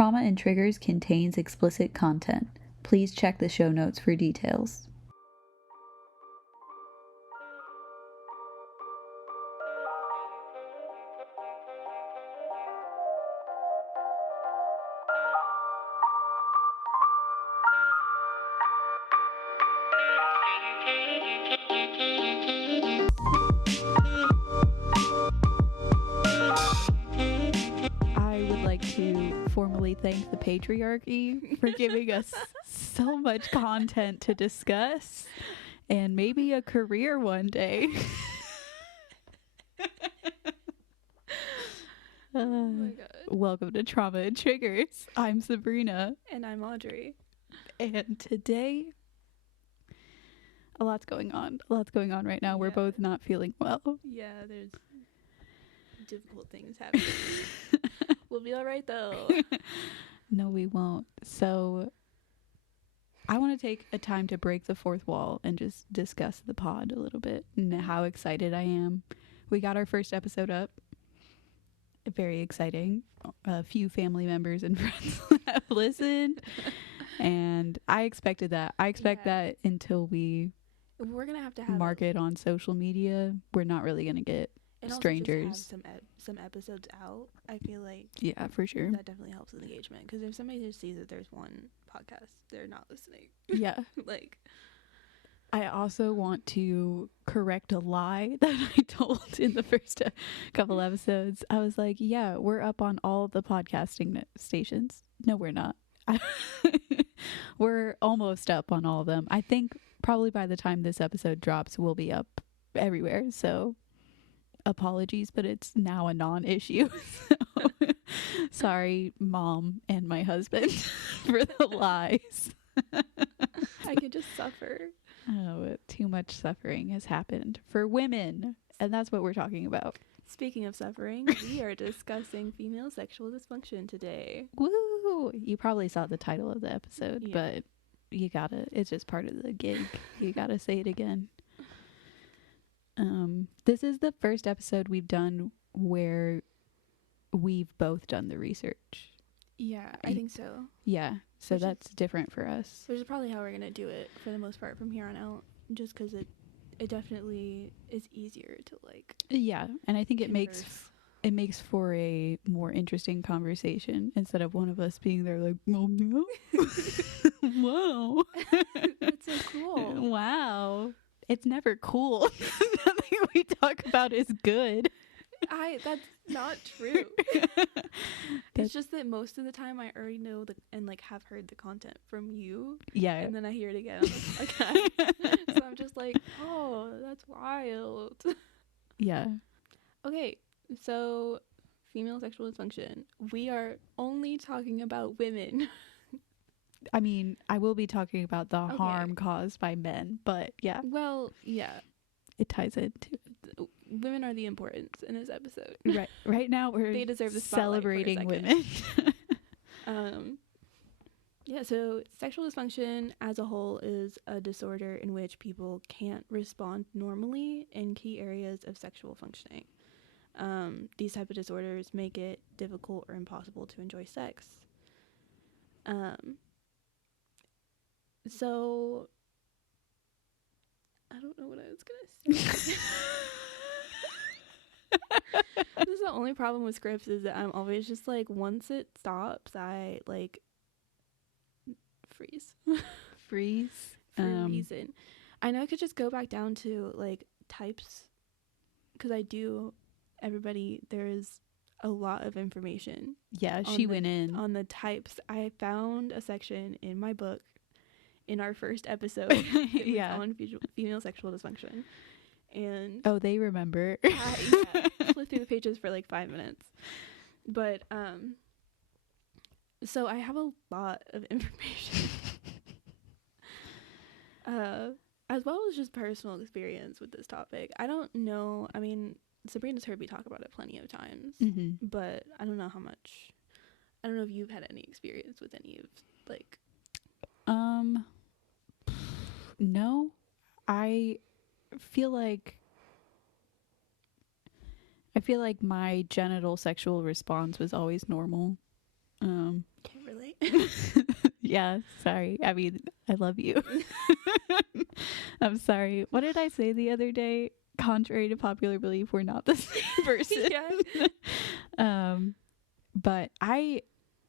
Trauma and Triggers contains explicit content. Please check the show notes for details. Formally thank the patriarchy for giving us so much content to discuss and maybe a career one day. Oh my God. Welcome to Trauma and Triggers. I'm Sabrina. And I'm Audrey. And today, a lot's going on. A lot's going on right now. We're both not feeling well. Yeah, there's difficult things happening. We'll be all right, though. No, we won't. So I want to take a time to break the fourth wall and just discuss the pod a little bit and how excited I am. We got our first episode up. Very exciting. A few family members and friends have listened. And I expected that. I expect that until we're going to have market on social media. We're not really going to get strangers. Also just have some episodes out. I feel like for sure that definitely helps with engagement, because if somebody just sees that there's one podcast, they're not listening. I also want to correct a lie that I told in the first couple episodes. I was like, yeah, we're up on all the podcasting stations. No, we're not. We're almost up on all of them. I think probably by the time this episode drops, we'll be up everywhere. So apologies, but it's now a non-issue. So, sorry, Mom and my husband, for the lies. I could just suffer. Oh, too much suffering has happened for women, and that's what we're talking about. Speaking of suffering, we are discussing female sexual dysfunction today. Woo! You probably saw the title of the episode, but it's just part of the gig. You gotta say it again. This is the first episode we've done where we've both done the research. Yeah, I think so. Yeah, so that's different for us. Which is probably how we're going to do it for the most part from here on out, just because it definitely is easier to Yeah, and I think it makes for a more interesting conversation instead of one of us being there like, oh no. Whoa. That's so cool. Wow. It's never cool. Nothing we talk about is good. That's not true. It's just that most of the time I already know and have heard the content from you. Yeah. And then I hear it again. Okay. So I'm just like, oh, that's wild. Yeah. Okay. So female sexual dysfunction. We are only talking about women. I mean, I will be talking about the harm caused by men, but yeah. Well, yeah. It ties into women are the importance in this episode. Right now they deserve the spotlight celebrating women. So sexual dysfunction as a whole is a disorder in which people can't respond normally in key areas of sexual functioning. These type of disorders make it difficult or impossible to enjoy sex. So I don't know what I was gonna say. This is the only problem with scripts, is that I'm always just once it stops, I freeze. Freeze For a reason. I know I could just go back down to types, because there is a lot of information. Yeah, she went in on the types. I found a section in my book in our first episode on female sexual dysfunction, and they remember. Flipped through the pages for 5 minutes, but so I have a lot of information, as well as just personal experience with this topic. I don't know. I mean, Sabrina's heard me talk about it plenty of times, but I don't know how much. I don't know if you've had any experience with any of No, I feel like my genital sexual response was always normal. Okay. Yeah, sorry. I mean, I love you. I'm sorry. What did I say the other day? Contrary to popular belief, we're not the same person. Yeah. But I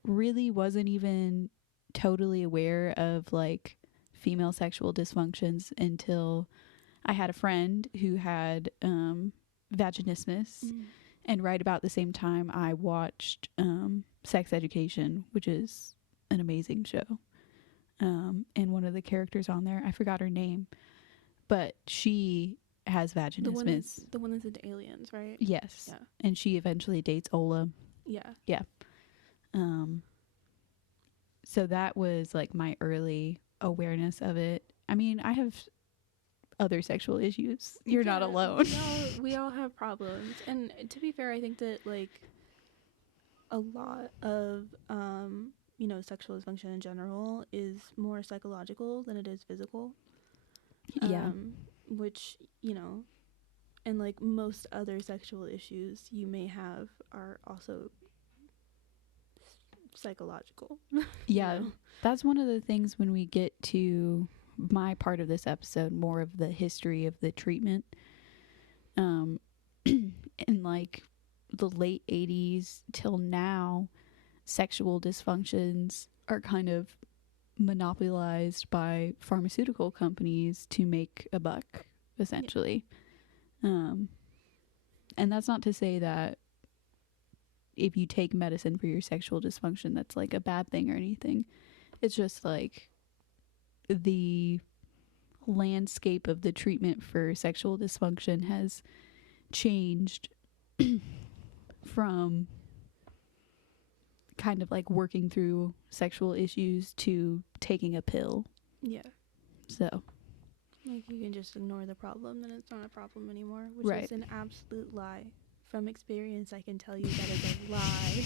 really wasn't even totally aware of like female sexual dysfunctions until I had a friend who had vaginismus. Mm. And right about the same time, I watched Sex Education, which is an amazing show. And one of the characters on there, I forgot her name, but she has vaginismus. The one that's into aliens, right? Yes. Yeah. And she eventually dates Ola. Yeah. So that was like my early awareness of it. I mean, I have other sexual issues. You're not alone. We all have problems. And to be fair, I think that like a lot of sexual dysfunction in general is more psychological than it is physical. Yeah. Which, and like most other sexual issues you may have are also psychological. Yeah. That's one of the things when we get to my part of this episode, more of the history of the treatment. In like the late 80s till now, sexual dysfunctions are kind of monopolized by pharmaceutical companies to make a buck, essentially. And that's not to say that if you take medicine for your sexual dysfunction, that's like a bad thing or anything. It's just like the landscape of the treatment for sexual dysfunction has changed from kind of like working through sexual issues to taking a pill. Yeah. So like you can just ignore the problem, then it's not a problem anymore, which right. is an absolute lie. From experience, I can tell you that is a lie.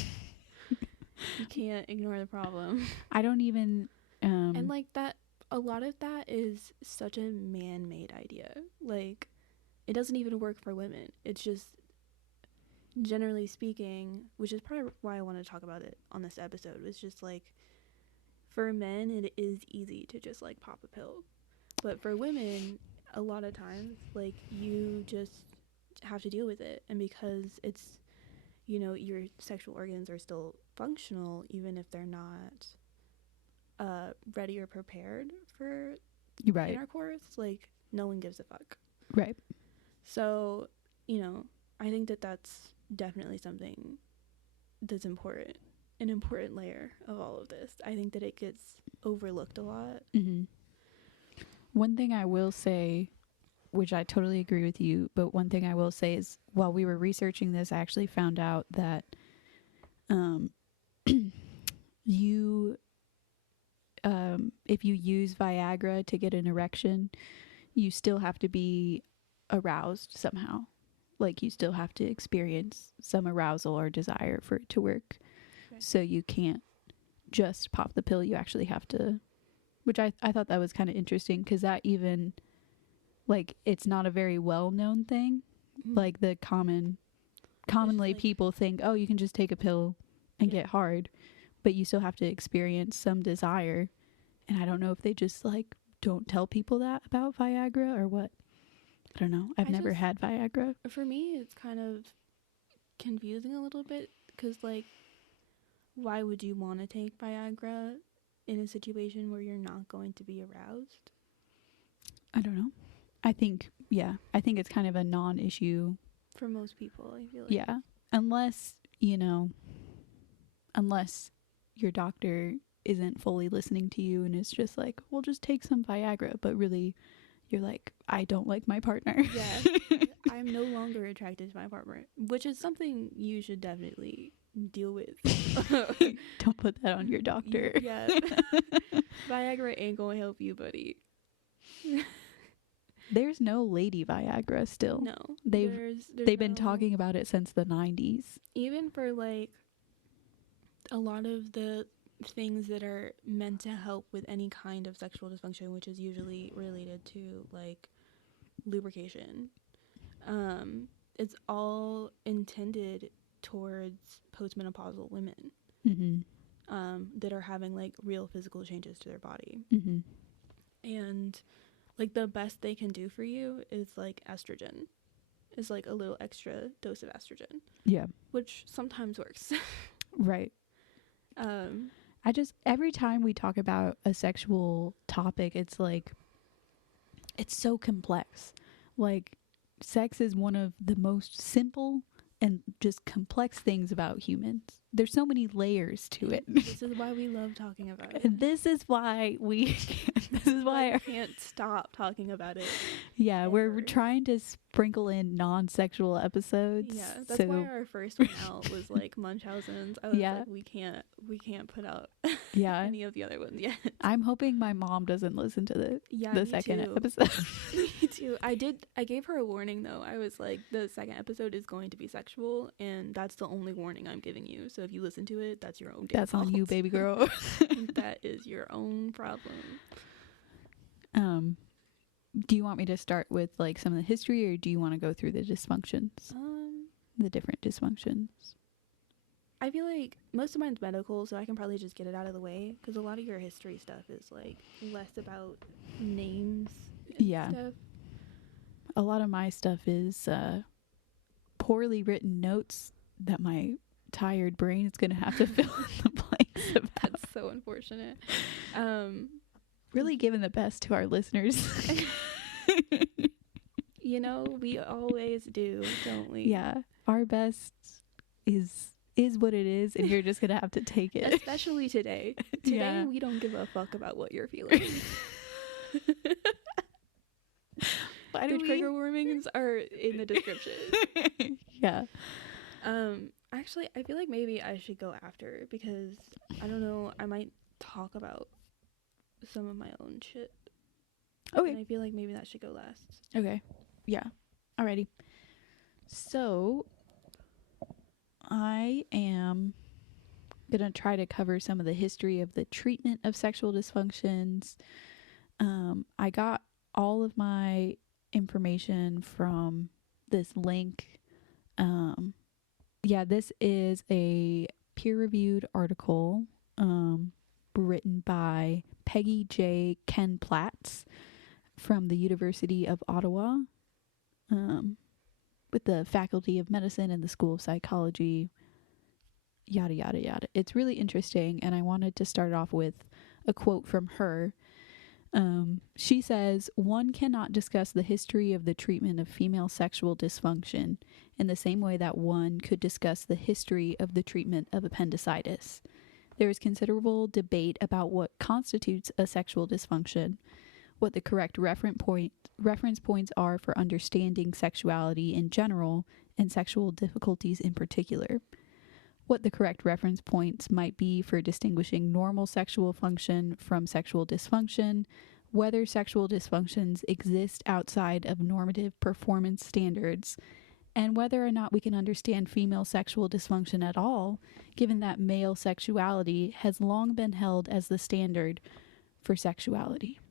You can't ignore the problem. I don't even and like that, a lot of that is such a man-made idea. Like it doesn't even work for women. It's just, generally speaking, which is probably why I want to talk about it on this episode, it's just like for men it is easy to just like pop a pill, but for women a lot of times like you just have to deal with it, and because it's your sexual organs are still functional even if they're not ready or prepared for intercourse, like no one gives a fuck. Right. So I think that that's definitely something that's important, an important layer of all of this. I think that it gets overlooked a lot. Mm-hmm. One thing I will say, which I totally agree with you, but one thing I will say is while we were researching this, I actually found out that if you use Viagra to get an erection, you still have to be aroused somehow. Like you still have to experience some arousal or desire for it to work. Okay. So you can't just pop the pill. You actually have to, which I thought that was kind of interesting, because that even, like, it's not a very well-known thing. Mm-hmm. Like the commonly like, people think, oh, you can just take a pill and get hard, but you still have to experience some desire. And I don't know if they just like don't tell people that about Viagra or what. I don't know. I've never had Viagra. For me, it's kind of confusing a little bit, because like, why would you want to take Viagra in a situation where you're not going to be aroused? I don't know. I think it's kind of a non-issue for most people, I feel like. Yeah. Unless your doctor isn't fully listening to you and is just like, we'll just take some Viagra, but really you're like, I don't like my partner. Yeah. I'm no longer attracted to my partner, which is something you should definitely deal with. Don't put that on your doctor. Yeah. Viagra ain't gonna help you, buddy. There's no lady Viagra still. No. They've been talking about it since the 90s. Even for like a lot of the things that are meant to help with any kind of sexual dysfunction, which is usually related to like lubrication, it's all intended towards postmenopausal women. Mm-hmm. that are having like real physical changes to their body. Mm-hmm. And like the best they can do for you is like estrogen, is like a little extra dose of estrogen. Yeah. Which sometimes works. Right. Every time we talk about a sexual topic, it's like, it's so complex. Like, sex is one of the most simple and just complex things about humans. There's so many layers to it. This is why we love talking about it. And this is why I can't stop talking about it. Yeah, ever. we're trying to sprinkle in non-sexual episodes. Yeah, that's why our first one out was like Munchausen's. I was like, we can't put out any of the other ones yet. I'm hoping my mom doesn't listen to the second episode. Me too. I gave her a warning though. I was like, the second episode is going to be sexual, and that's the only warning I'm giving you. So if you listen to it, that's your own damn fault. On you, baby girl. That is your own problem. Do you want me to start with like some of the history, or do you want to go through the dysfunctions? The different dysfunctions. I feel like most of mine's medical, so I can probably just get it out of the way, because a lot of your history stuff is like less about names and stuff. A lot of my stuff is poorly written notes that my tired brain is going to have to fill in the blanks about. That's so unfortunate. Really giving the best to our listeners. You know, we always do, don't we? Yeah, our best is what it is, and you're just gonna have to take it. Especially today. We don't give a fuck about what you're feeling. The trigger warnings are in the description. Yeah. Actually, I feel like maybe I should go after, because I don't know, I might talk about some of my own shit. Okay. And I feel like maybe that should go last. Okay. Yeah. Alrighty. So I am gonna try to cover some of the history of the treatment of sexual dysfunctions. I got all of my information from this link. This is a peer-reviewed article written by Peggy J. Ken Platts from the University of Ottawa, with the Faculty of Medicine and the School of Psychology, yada, yada, yada. It's really interesting, and I wanted to start off with a quote from her. She says, "One cannot discuss the history of the treatment of female sexual dysfunction in the same way that one could discuss the history of the treatment of appendicitis. There is considerable debate about what constitutes a sexual dysfunction, what the correct reference points are for understanding sexuality in general and sexual difficulties in particular, what the correct reference points might be for distinguishing normal sexual function from sexual dysfunction, whether sexual dysfunctions exist outside of normative performance standards, and whether or not we can understand female sexual dysfunction at all, given that male sexuality has long been held as the standard for sexuality."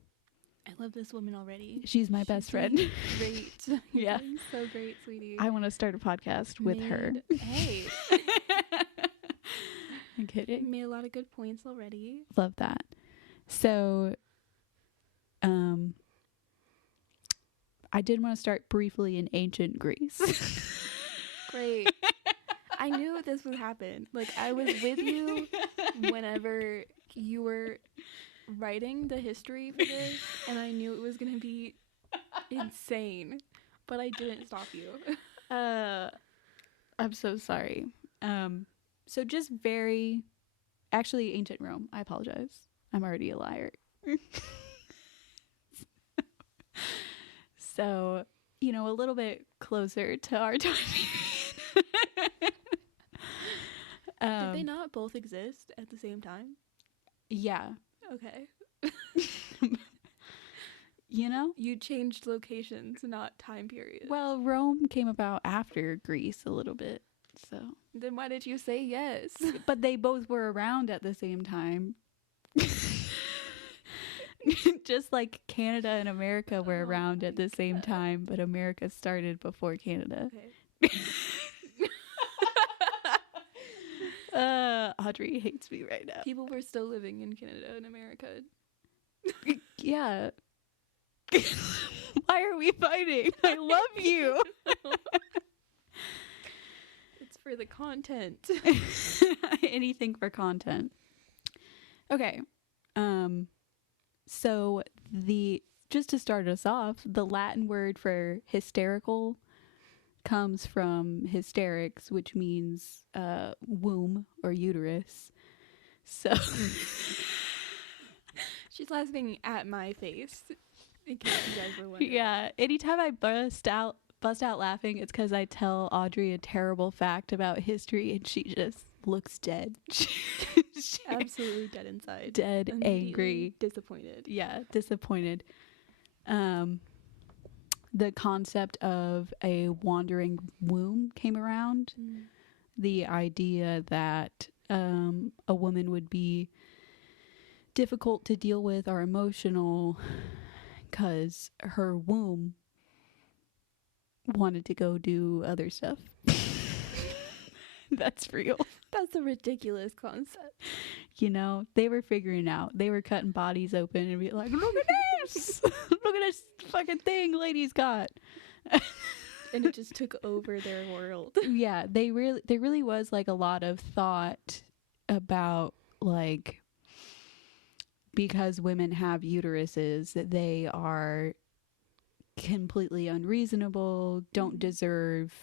I love this woman already. She's my best friend. Great. Yeah. So great, sweetie. I want to start a podcast with her. Hey. I'm kidding. Made a lot of good points already. Love that. So, I did want to start briefly in ancient Greece. Great. I knew this would happen. Like, I was with you whenever you were writing the history for this, and I knew it was going to be insane, but I didn't stop you. I'm so sorry. So just actually ancient Rome. I apologize. I'm already a liar. So, a little bit closer to our time period. Did they not both exist at the same time? Yeah. Okay. You changed locations, not time periods. Well, Rome came about after Greece a little bit, so. Then why did you say yes? But they both were around at the same time. Just like Canada and America were around at the same time, but America started before Canada. Okay. Audrey hates me right now. People were still living in Canada and America. Yeah. Why are we fighting? I love you. It's for the content. Anything for content. Okay. So just to start us off, the Latin word for hysterical comes from hysterics, which means womb or uterus. So She's laughing at my face, in case you guys were wondering. yeah, anytime I bust out laughing, it's because I tell Audrey a terrible fact about history and she just looks dead. Absolutely dead inside. Dead, angry, disappointed. Yeah, disappointed. The concept of a wandering womb came around. The idea that a woman would be difficult to deal with or emotional because her womb wanted to go do other stuff. That's real. That's a ridiculous concept. You know, they were figuring out. They were cutting bodies open and be like, look at this! Look at this fucking thing lady's got. And it just took over their world. Yeah, there really was like a lot of thought about like, because women have uteruses, that they are completely unreasonable, don't deserve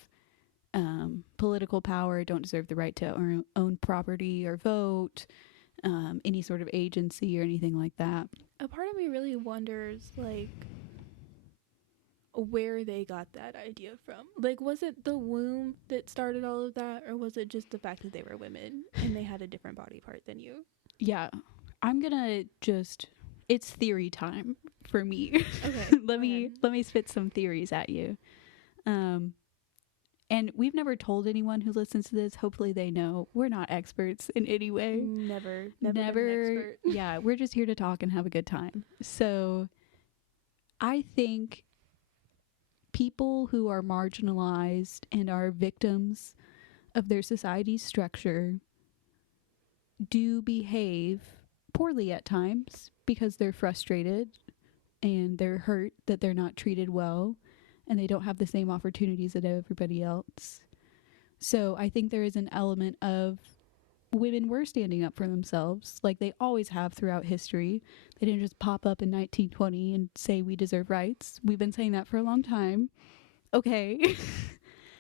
political power, don't deserve the right to own property or vote, any sort of agency or anything like that. A part of me really wonders, like, where they got that idea from. Like, was it the womb that started all of that, or was it just the fact that they were women and they had a different body part than you? Yeah, I'm gonna it's theory time for me. Okay. let me spit some theories at you. And we've never told anyone who listens to this. Hopefully they know we're not experts in any way. Never been an expert. Yeah, we're just here to talk and have a good time. So I think people who are marginalized and are victims of their society's structure do behave poorly at times because they're frustrated and they're hurt that they're not treated well and they don't have the same opportunities as everybody else. So I think there is an element of women were standing up for themselves like they always have throughout history. They didn't just pop up in 1920 and say we deserve rights. We've been saying that for a long time. Okay.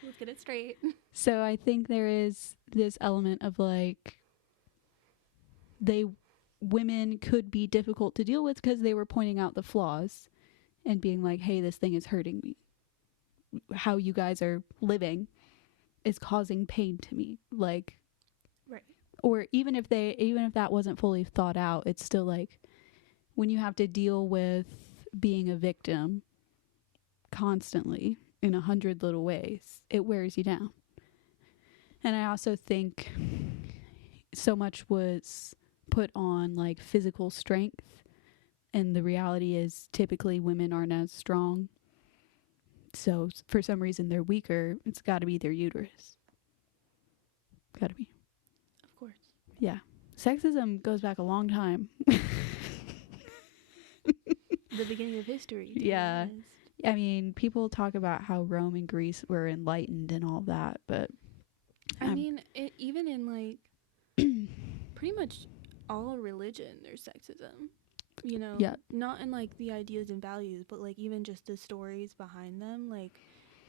Let's get it straight. So I think there is this element of like women could be difficult to deal with because they were pointing out the flaws and being like, hey, this thing is hurting me. How you guys are living is causing pain to me. Like, right. Or even if that wasn't fully thought out, it's still like when you have to deal with being a victim constantly in 100 little ways, it wears you down. And I also think so much was put on like physical strength, and the reality is typically women aren't as strong. So for some reason they're weaker. It's got to be their uterus. Got to be. Of course. Yeah. Sexism goes back a long time. The beginning of history. Yeah. I mean, people talk about how Rome and Greece were enlightened and all that, but I mean, even in like pretty much all religion, there's sexism. You know, yeah. Not in like the ideas and values, but like even just the stories behind them. Like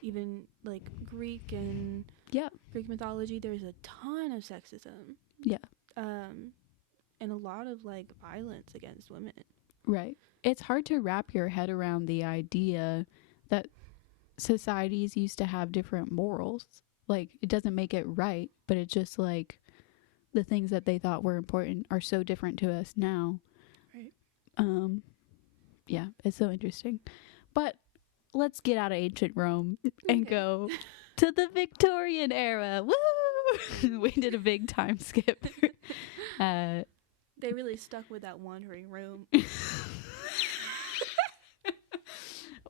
even like Greek mythology, there's a ton of sexism. Yeah. And a lot of like violence against women. Right. It's hard to wrap your head around the idea that societies used to have different morals. Like, it doesn't make it right, but it's just like the things that they thought were important are so different to us now. Right. Yeah, it's so interesting. But let's get out of ancient Rome and go to the Victorian era. Woo! We did a big time skip. They really stuck with that wandering room.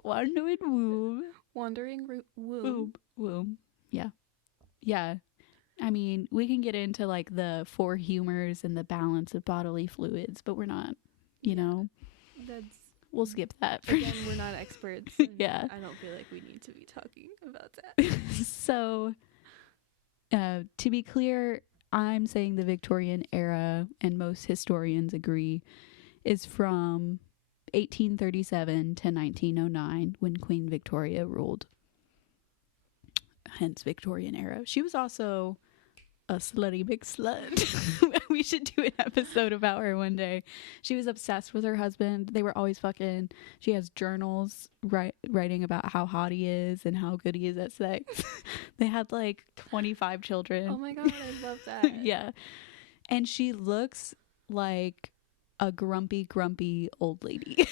Wandering womb. Wandering womb. Womb. Yeah. Yeah. I mean, we can get into like the four humors and the balance of bodily fluids, but we're not, you know, That's we'll skip that. again, we're not experts. And Yeah. I don't feel like we need to be talking about that. So, to be clear, I'm saying the Victorian era, and most historians agree, is from 1837 to 1909 when Queen Victoria ruled. Hence Victorian era. She was also a slutty big slut. We should do an episode about her one day. She was obsessed with her husband. They were always fucking. She has journals writing about how hot he is and how good he is at sex. They had like 25 children. Oh my god, I love that. Yeah. And she looks like a grumpy old lady.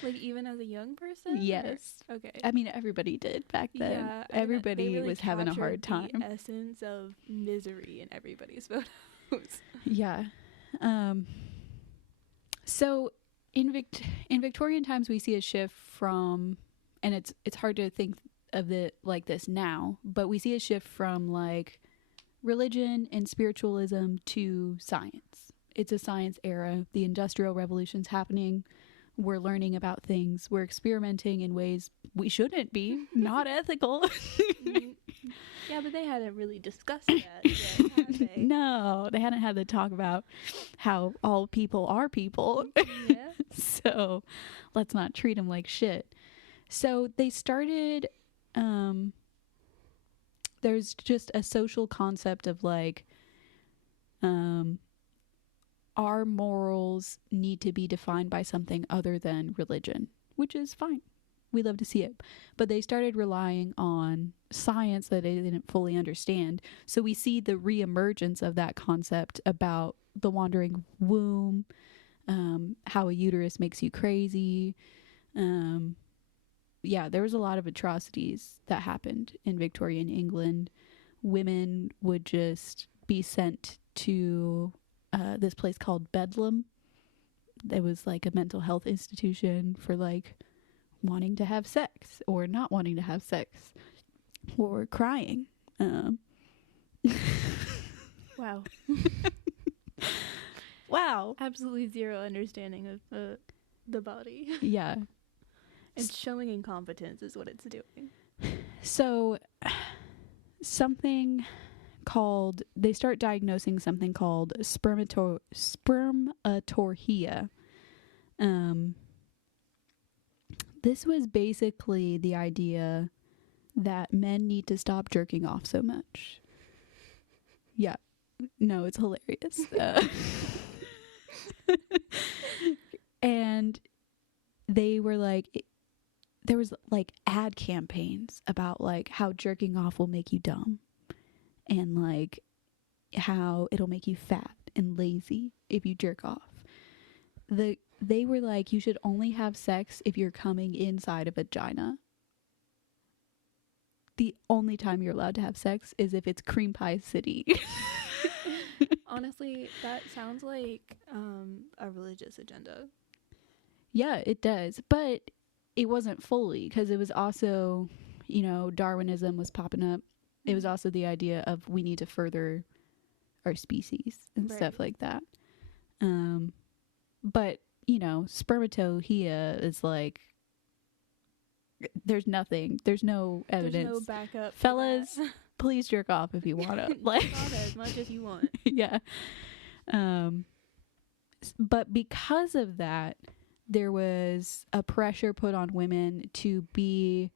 Like even as a young person? Yes. Or? Okay. I mean, everybody did back then. Yeah, everybody they really was having a hard time. The essence of misery in everybody's photos. Yeah. So in Victorian times, we see a shift from, and it's hard to think of it like this now, but we see a shift from like religion and spiritualism to science. It's a science era. The Industrial Revolution's happening. We're learning about things. We're experimenting in ways we shouldn't be. Not ethical. Yeah, but they hadn't really discussed that yet, had they? No, they hadn't had the talk about how all people are people. Yeah. So let's not treat them like shit. So they started, there's just a social concept of like, our morals need to be defined by something other than religion, which is fine. We love to see it. But they started relying on science that they didn't fully understand. So we see the reemergence of that concept about the wandering womb, how a uterus makes you crazy. Yeah, there was a lot of atrocities that happened in Victorian England. Women would just be sent to this place called Bedlam. It was like a mental health institution for like wanting to have sex or not wanting to have sex or crying. Wow. Wow. Absolutely zero understanding of the body. Yeah. It's showing incompetence is what it's doing. So they start diagnosing something called spermatorrhea. This was basically the idea that men need to stop jerking off so much. Yeah. No, it's hilarious. And they were like, there was like ad campaigns about like how jerking off will make you dumb. And like how it'll make you fat and lazy if you jerk off. They were like, you should only have sex if you're coming inside a vagina. The only time you're allowed to have sex is if it's cream pie city. Honestly, that sounds like a religious agenda. Yeah, it does. But it wasn't fully, because it was also, you know, Darwinism was popping up. It was also the idea of we need to further our species and stuff like that. But, you know, spermatorrhea is like, there's nothing. There's no evidence. There's no backup. Fellas, please jerk off if you want to. Like, jerk off as much as you want. Yeah. But because of that, there was a pressure put on women to be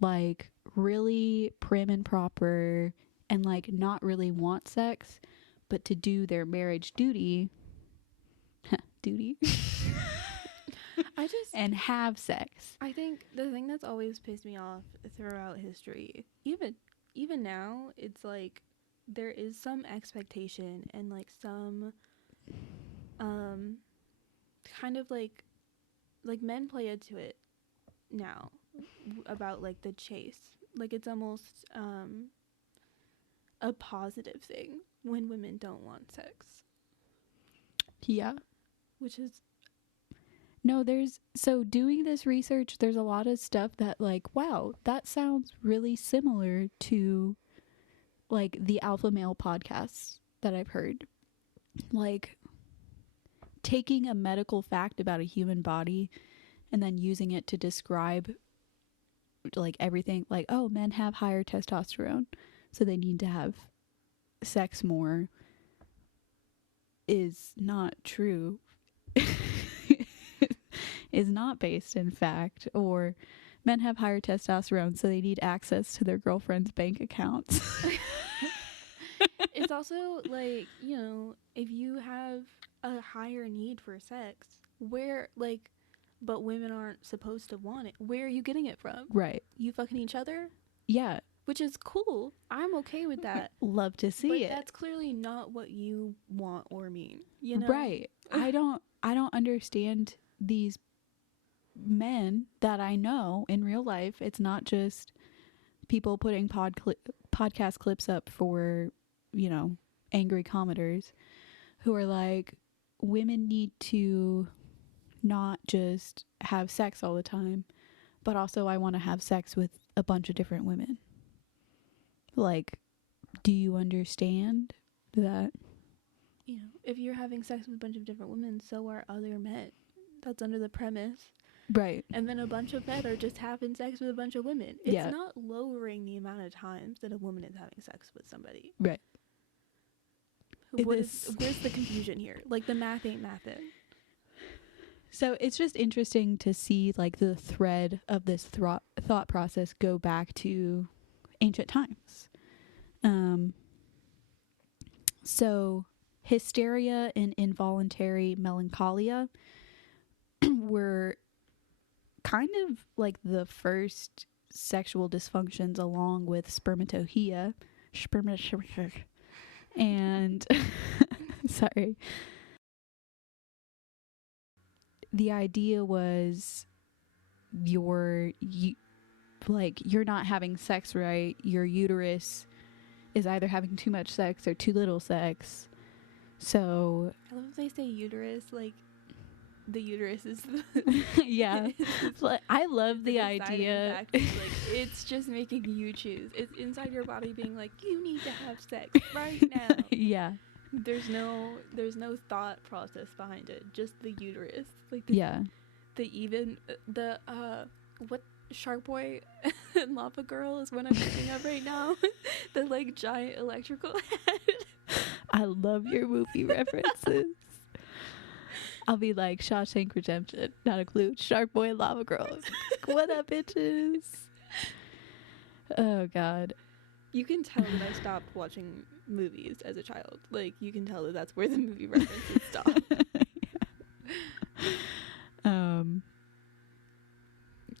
like really prim and proper and like not really want sex, but to do their marriage duty and have sex. I think the thing that's always pissed me off throughout history, even now, it's like there is some expectation and like some kind of like men play into it now about like the chase. Like it's almost a positive thing when women don't want sex. Yeah. Which is no, so doing this research, there's a lot of stuff that like, wow, that sounds really similar to like the alpha male podcasts that I've heard, like taking a medical fact about a human body and then using it to describe like everything, like, oh, men have higher testosterone, so they need to have sex more, is not true. Is not based in fact. Or men have higher testosterone, so they need access to their girlfriend's bank accounts. It's also like, you know, if you have a higher need for sex, where, like, but women aren't supposed to want it, where are you getting it from? Right. You fucking each other? Yeah. Which is cool. I'm okay with that. Love to see but it. That's clearly not what you want or mean, you know? Right. I don't understand these men that I know in real life. It's not just people putting podcast clips up for, you know, angry commenters who are like, women need to not just have sex all the time, but also I want to have sex with a bunch of different women. Like, do you understand that? You know, if you're having sex with a bunch of different women, so are other men. That's under the premise. Right. And then a bunch of men are just having sex with a bunch of women. It's not lowering the amount of times that a woman is having sex with somebody. Right. Where's the confusion here? Like, the math ain't mathin'. So it's just interesting to see, like, the thread of this thought process go back to ancient times. So hysteria and involuntary melancholia were kind of like the first sexual dysfunctions, along with spermatohea and sorry. The idea was you're not having sex right. Your uterus is either having too much sex or too little sex. So I love if they say uterus, like the uterus is the yeah. I love the idea. Factor. Like, it's just making you choose. It's inside your body being like, you need to have sex right now. Yeah. There's no thought process behind it. Just the uterus. Like what Shark Boy and Lava Girl is what I'm thinking of right now. The like giant electrical head. I love your movie references. I'll be like, Shawshank Redemption, not a clue. Shark Boy and Lava Girl. What up, bitches? Oh God. You can tell that I stopped watching movies as a child. Like, you can tell that that's where the movie references stop.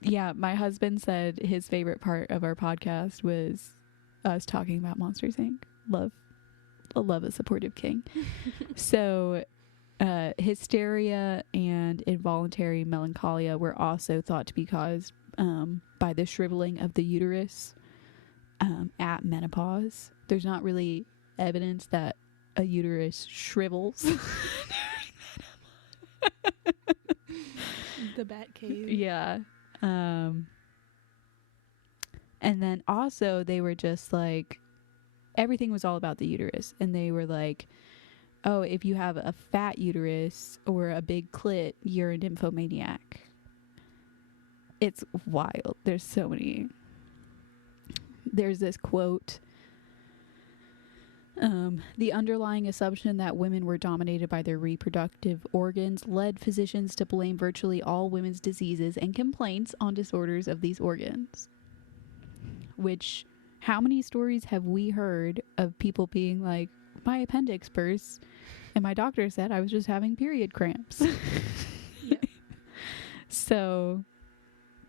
Yeah, my husband said his favorite part of our podcast was us talking about Monsters, Inc. Love a supportive king. So hysteria and involuntary melancholia were also thought to be caused by the shriveling of the uterus at menopause. There's not really evidence that a uterus shrivels. The bat cave. Yeah. And then also they were just like, everything was all about the uterus, and they were like, oh, if you have a fat uterus or a big clit, you're a nymphomaniac. It's wild. There's this quote. The underlying assumption that women were dominated by their reproductive organs led physicians to blame virtually all women's diseases and complaints on disorders of these organs. Which, how many stories have we heard of people being like, my appendix burst and my doctor said I was just having period cramps? Yeah. So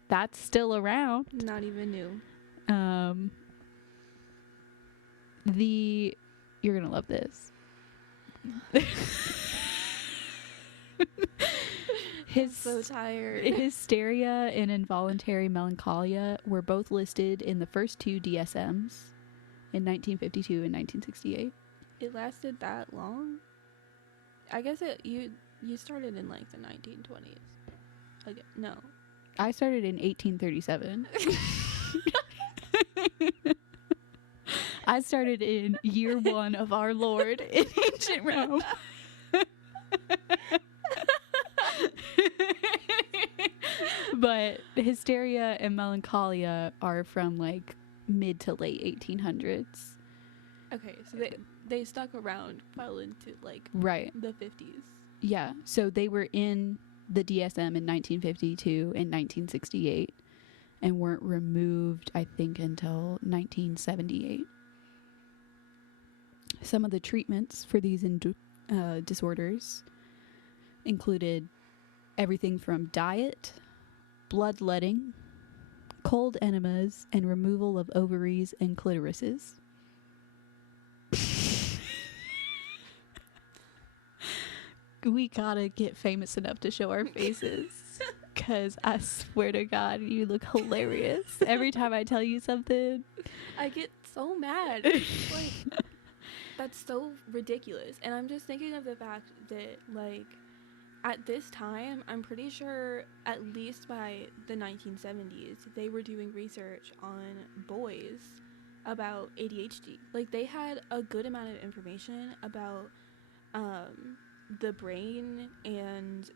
that's still around. Not even new. You're gonna love this. I'm so tired. Hysteria and involuntary melancholia were both listed in the first two DSMs in 1952 and 1968. It lasted that long? I guess you started in like the 1920s. Okay, no. I started in 1837. I started in year 1 of our Lord in ancient Rome. But hysteria and melancholia are from like mid to late 1800s. Okay, so they stuck around well into like Right. the 50s. Yeah. So they were in the DSM in 1952 and 1968 and weren't removed, I think, until 1978. Some of the treatments for these disorders included everything from diet, bloodletting, cold enemas, and removal of ovaries and clitorises. We gotta get famous enough to show our faces. Because I swear to God, you look hilarious. Every time I tell you something, I get so mad. Like, that's so ridiculous. And I'm just thinking of the fact that, like, at this time, I'm pretty sure at least by the 1970s, they were doing research on boys about ADHD. Like, they had a good amount of information about the brain and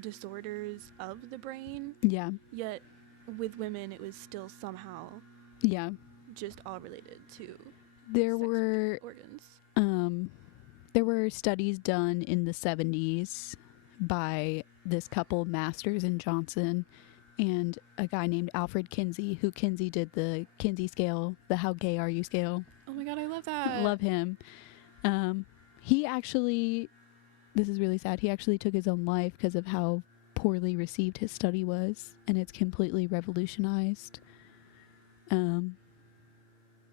disorders of the brain. Yeah. Yet, with women, it was still somehow just all related to there were organs. There were studies done in the 70s by this couple, Masters and Johnson, and a guy named Alfred Kinsey, who Kinsey did the Kinsey scale, the How Gay Are You scale. Oh my God, I love that. Love him. He actually, this is really sad, he actually took his own life because of how poorly received his study was, and it's completely revolutionized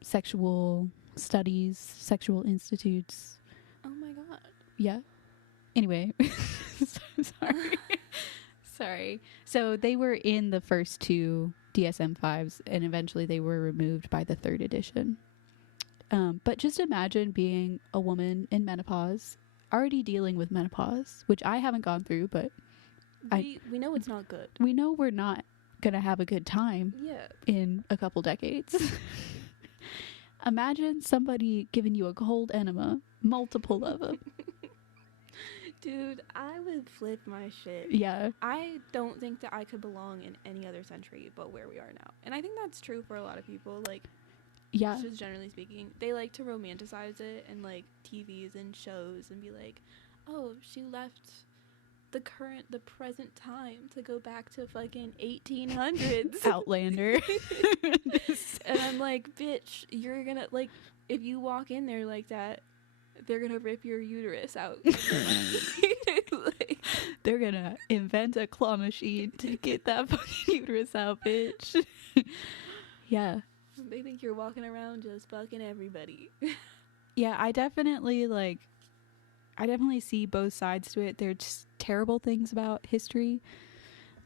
sexual studies, sexual institutes. Oh my God. Yeah. Anyway, sorry. So they were in the first 2 DSM-5s, and eventually they were removed by the 3rd edition. But just imagine being a woman in menopause, already dealing with menopause, which I haven't gone through, but we know it's not good. We know we're not going to have a good time in a couple decades. Imagine somebody giving you a cold enema, multiple of them. Dude, I would flip my shit. Yeah. I don't think that I could belong in any other century but where we are now. And I think that's true for a lot of people. Like, just generally speaking, they like to romanticize it in like TVs and shows and be like, oh, she left the present time to go back to fucking 1800s. Outlander. And I'm like, bitch, you're gonna, like, if you walk in there like that, they're gonna rip your uterus out. Like, they're gonna invent a claw machine to get that fucking uterus out, bitch. Yeah. They think you're walking around just fucking everybody. Yeah, I definitely see both sides to it. There's terrible things about history,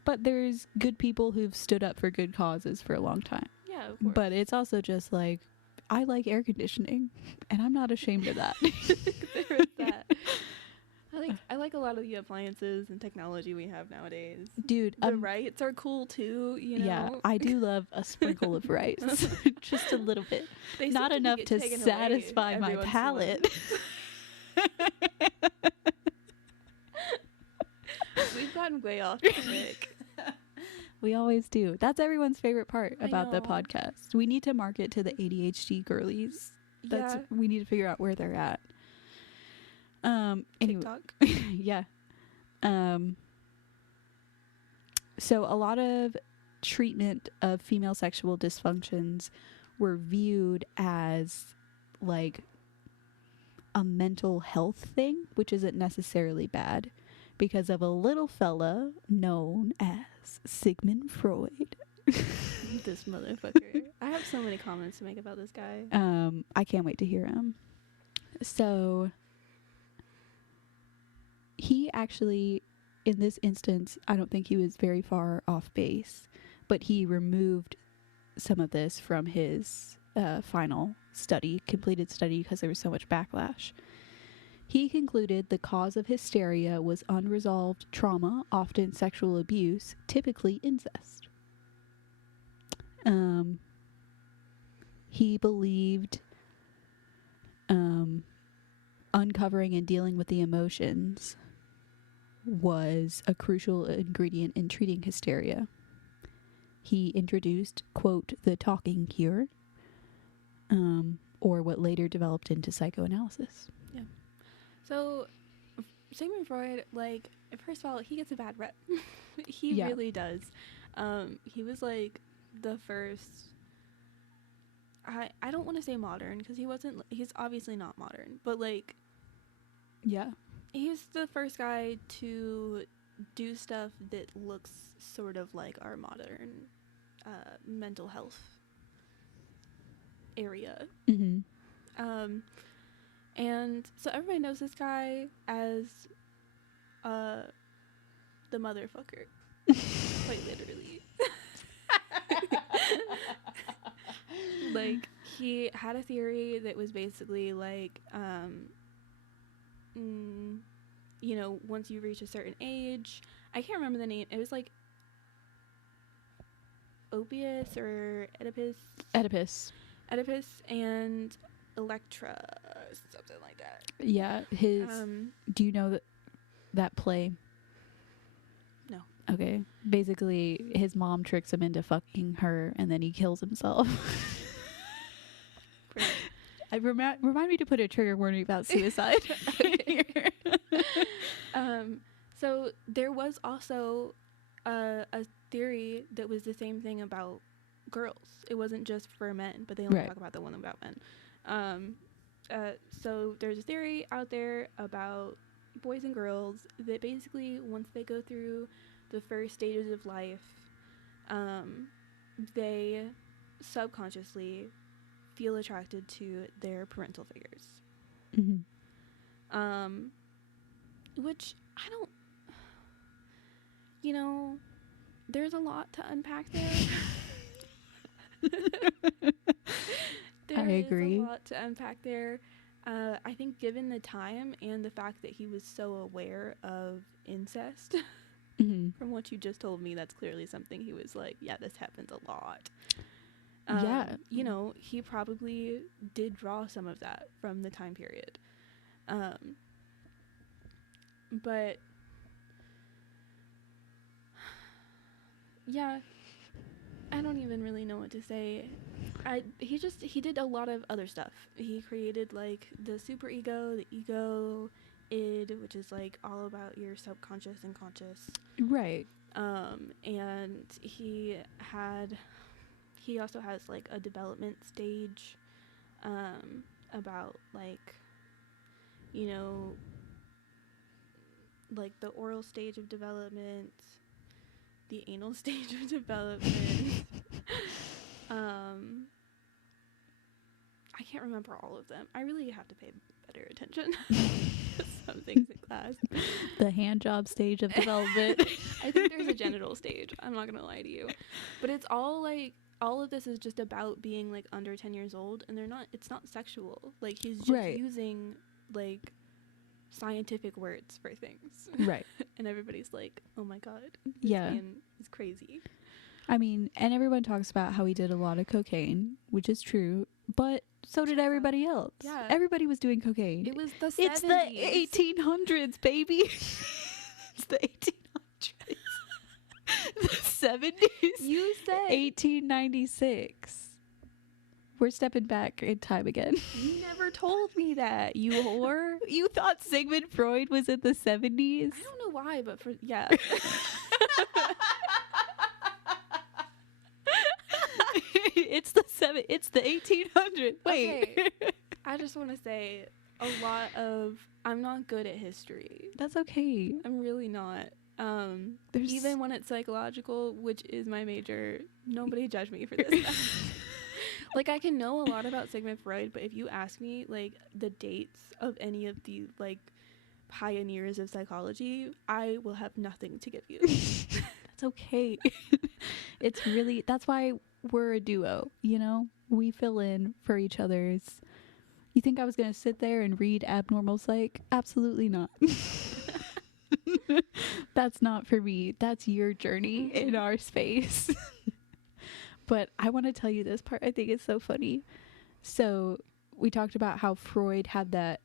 but there's good people who've stood up for good causes for a long time. Yeah, of course. But it's also just like, I like air conditioning, and I'm not ashamed of that. There is that. I like a lot of the appliances and technology we have nowadays. Dude, the rights are cool too, you know? Yeah, I do love a sprinkle of rice. Just a little bit. They not enough to satisfy my palate. We've gotten way off topic. We always do. That's everyone's favorite part about the podcast. We need to market to the ADHD girlies. We need to figure out where they're at. Anyway, TikTok. Yeah. So a lot of treatment of female sexual dysfunctions were viewed as like a mental health thing, which isn't necessarily bad, because of a little fella known as Sigmund Freud. This motherfucker. I have so many comments to make about this guy. I can't wait to hear him. So he actually, in this instance, I don't think he was very far off base, but he removed some of this from his final completed study, because there was so much backlash. He concluded the cause of hysteria was unresolved trauma, often sexual abuse, typically incest. He believed uncovering and dealing with the emotions was a crucial ingredient in treating hysteria. He introduced, quote, the talking cure, or what later developed into psychoanalysis. Yeah. So, Sigmund Freud, like, first of all, he gets a bad rep. He really does. He was, like, the first... I don't want to say modern, because he's obviously not modern, but, like... Yeah. He's the first guy to do stuff that looks sort of like our modern mental health area. Mm-hmm. And so everybody knows this guy as the motherfucker. Quite literally. Like, he had a theory that was basically like, you know, once you reach a certain age, I can't remember the name. It was like Opius or Oedipus and Electra, something like that. Yeah, his. Do you know that play? No. Okay. Basically, his mom tricks him into fucking her, and then he kills himself. Remind me to put a trigger warning about suicide. So there was also a theory that was the same thing about girls. It wasn't just for men, but they only talk about the one about men. So there's a theory out there about boys and girls that basically once they go through the first stages of life, they subconsciously feel attracted to their parental figures. Mm-hmm. Which I don't, you know, there's a lot to unpack there. I agree. There's a lot to unpack there. I think given the time and the fact that he was so aware of incest, mm-hmm. from what you just told me, that's clearly something he was like, yeah, this happens a lot. Yeah. You know, he probably did draw some of that from the time period. But yeah, I don't even really know what to say. He did a lot of other stuff. He created like the superego, the ego, id, which is like all about your subconscious and conscious. Right. And he also has like a development stage, about like, you know, like the oral stage of development, the anal stage of development. I can't remember all of them. I really have to pay better attention to some things in class. The hand job stage of development. I think there's a genital stage. I'm not gonna lie to you, but it's all like, all of this is just about being like under 10 years old, and it's not sexual. Like, he's just using like scientific words for things. Right. And everybody's like, oh my god. This man is crazy. I mean, and everyone talks about how he did a lot of cocaine, which is true, but so did everybody else. Yeah. Everybody was doing cocaine. It was the 70s. It's the 1800s, baby. It's the 1800s. The 70s. You said 1896. We're stepping back in time again. You never told me that, you whore. You thought Sigmund Freud was in the 70s? I don't know why, but yeah. It's the 1800s. Wait. Okay. I just want to say I'm not good at history. That's okay. I'm really not. Even when it's psychological, which is my major, nobody judge me for this stuff. Like, I can know a lot about Sigmund Freud, but if you ask me like the dates of any of the like pioneers of psychology, I will have nothing to give you. That's okay. That's why we're a duo, you know? We fill in for each other's. You think I was going to sit there and read Abnormal Psych? Absolutely not. That's not for me. That's your journey in our space. But I want to tell you this part. I think it's so funny. So we talked about how Freud had that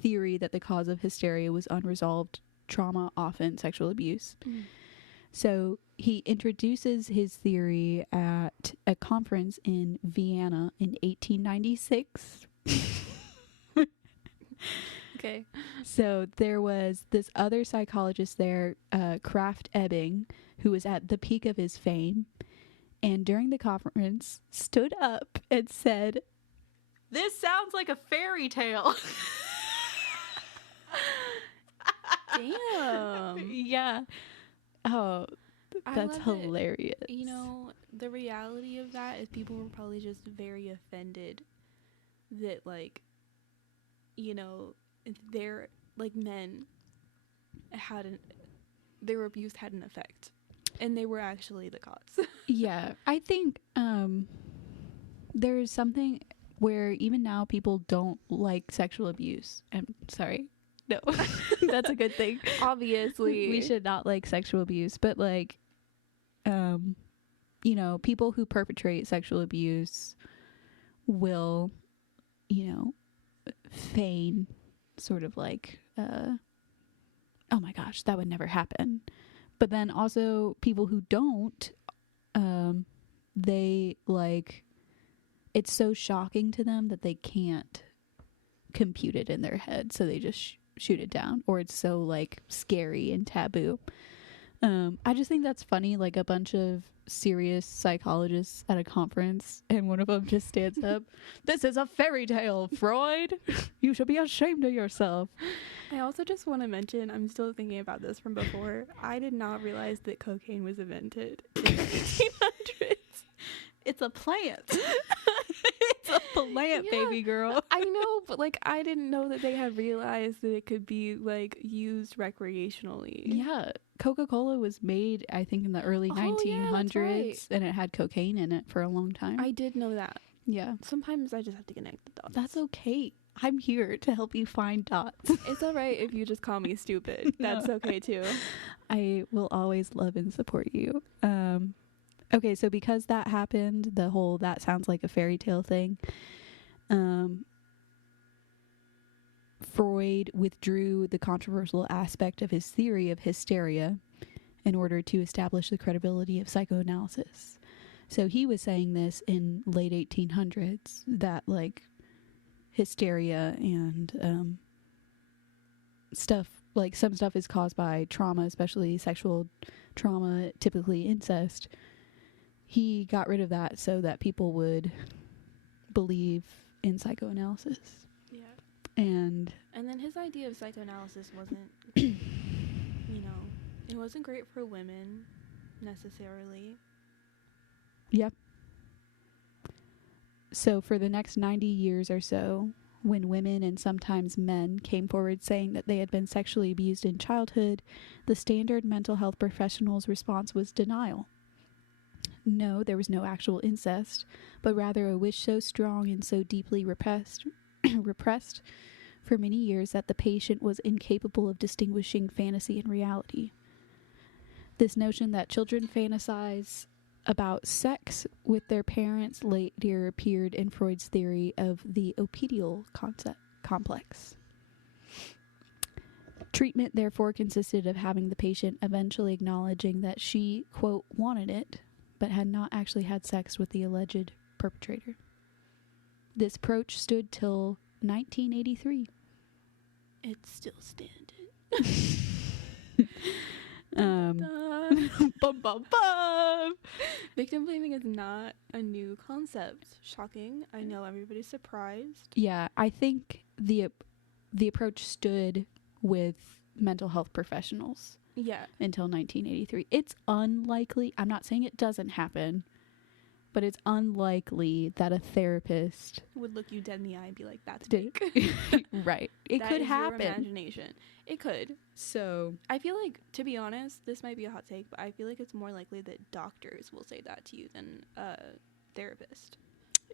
theory that the cause of hysteria was unresolved trauma, often sexual abuse. So he introduces his theory at a conference in Vienna in 1896. Okay. So there was this other psychologist there, Kraft Ebing, who was at the peak of his fame, and during the conference stood up and said, "This sounds like a fairy tale." Damn. Yeah. Oh, I that's love it. hilarious. You know, the reality of that is people were probably just very offended that, like, you know, their, like, men their abuse had an effect, and they were actually the cause. Yeah, I think there's something where even now people don't like sexual abuse. I'm sorry. No, that's a good thing. Obviously. We should not like sexual abuse, but like, you know, people who perpetrate sexual abuse will, you know, feign sort of like, oh my gosh, that would never happen. But then also people who don't, they like, it's so shocking to them that they can't compute it in their head, so they just shoot it down, or it's so like scary and taboo. I just think that's funny, like a bunch of serious psychologists at a conference, and one of them just stands up, "This is a fairy tale, Freud. You should be ashamed of yourself." I also just want to mention, I'm still thinking about this from before. I did not realize that cocaine was invented in the 1800s. It's a plant. It's a plant, Yeah, baby girl. I know, but like I didn't know that they had realized that it could be like used recreationally. Yeah, Coca-Cola was made, I think, in the early Oh, yeah, 1900s, that's right. and it had cocaine in it for a long time. I did know that. Yeah, Sometimes I just have to connect the dots. that's okay. I'm here to help you find dots. It's all right if you just call me stupid. That's okay too. I will always love and support you. Okay, so because that happened, the whole "that sounds like a fairy tale" thing, Freud withdrew the controversial aspect of his theory of hysteria in order to establish the credibility of psychoanalysis. So he was saying this in late 1800s, that like hysteria and stuff, like some stuff is caused by trauma, especially sexual trauma, typically incest. He got rid of that so that people would believe in psychoanalysis. Yeah. And then his idea of psychoanalysis wasn't, you know, it wasn't great for women necessarily. yep. So for the next 90 years or so, when women and sometimes men came forward saying that they had been sexually abused in childhood, the standard mental health professional's response was denial. No, there was no actual incest, but rather a wish so strong and so deeply repressed for many years that the patient was incapable of distinguishing fantasy and reality. This notion that children fantasize about sex with their parents later appeared in Freud's theory of the Oedipal complex. Treatment therefore consisted of having the patient eventually acknowledging that she, quote, wanted it, but had not actually had sex with the alleged perpetrator. This approach stood till 1983. It's still standing. Bum, bum, bum. Victim blaming is not a new concept. Shocking. I know everybody's surprised. Yeah, I think the approach stood with mental health professionals. Yeah. Until 1983. It's unlikely, I'm not saying it doesn't happen, but it's unlikely that a therapist would look you dead in the eye and be like, "That's did fake." Right. It That could is happen. Your imagination. It could. So I feel like, to be honest, this might be a hot take, but I feel like it's more likely that doctors will say that to you than a therapist.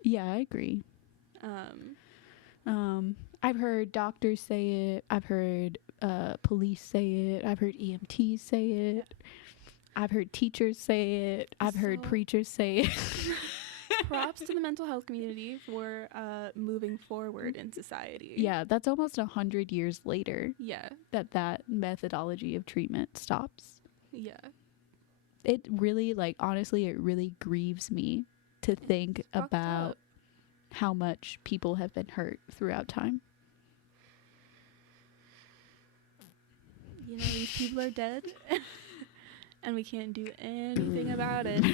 yeah, I agree. I've heard doctors say it. I've heard police say it. I've heard EMTs say it. I've heard teachers say it. I've heard So- preachers say it. props to the mental health community for moving forward in society. Yeah, that's almost 100 years later. Yeah. That methodology of treatment stops. Yeah. It really, like, honestly, it really grieves me to think about how much people have been hurt throughout time. You know, these people are dead and we can't do anything about it.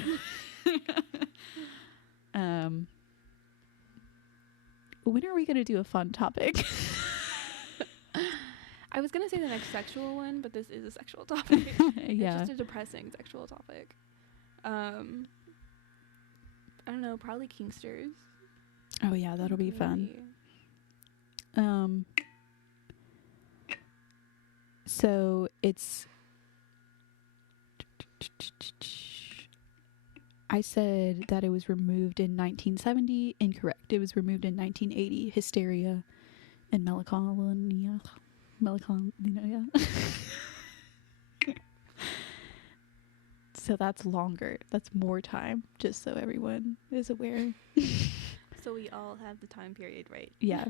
When are we going to do a fun topic? I was going to say the next sexual one, but this is a sexual topic. Yeah. It's just a depressing sexual topic. I don't know, probably Kingsters. Oh yeah, that'll be fun. So it's, I said that it was removed in 1970. Incorrect. It was removed in 1980. Hysteria and melancholia. Yeah. So that's longer. That's more time, just so everyone is aware. So we all have the time period right. Yeah.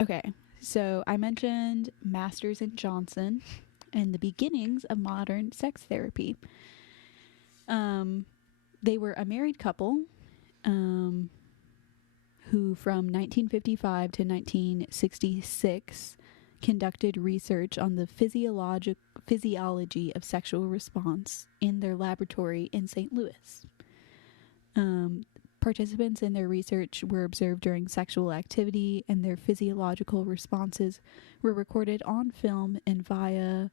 Okay. So I mentioned Masters and Johnson and the beginnings of modern sex therapy. They were a married couple who from 1955 to 1966 conducted research on the physiology of sexual response in their laboratory in St. Louis. Participants in their research were observed during sexual activity, and their physiological responses were recorded on film and via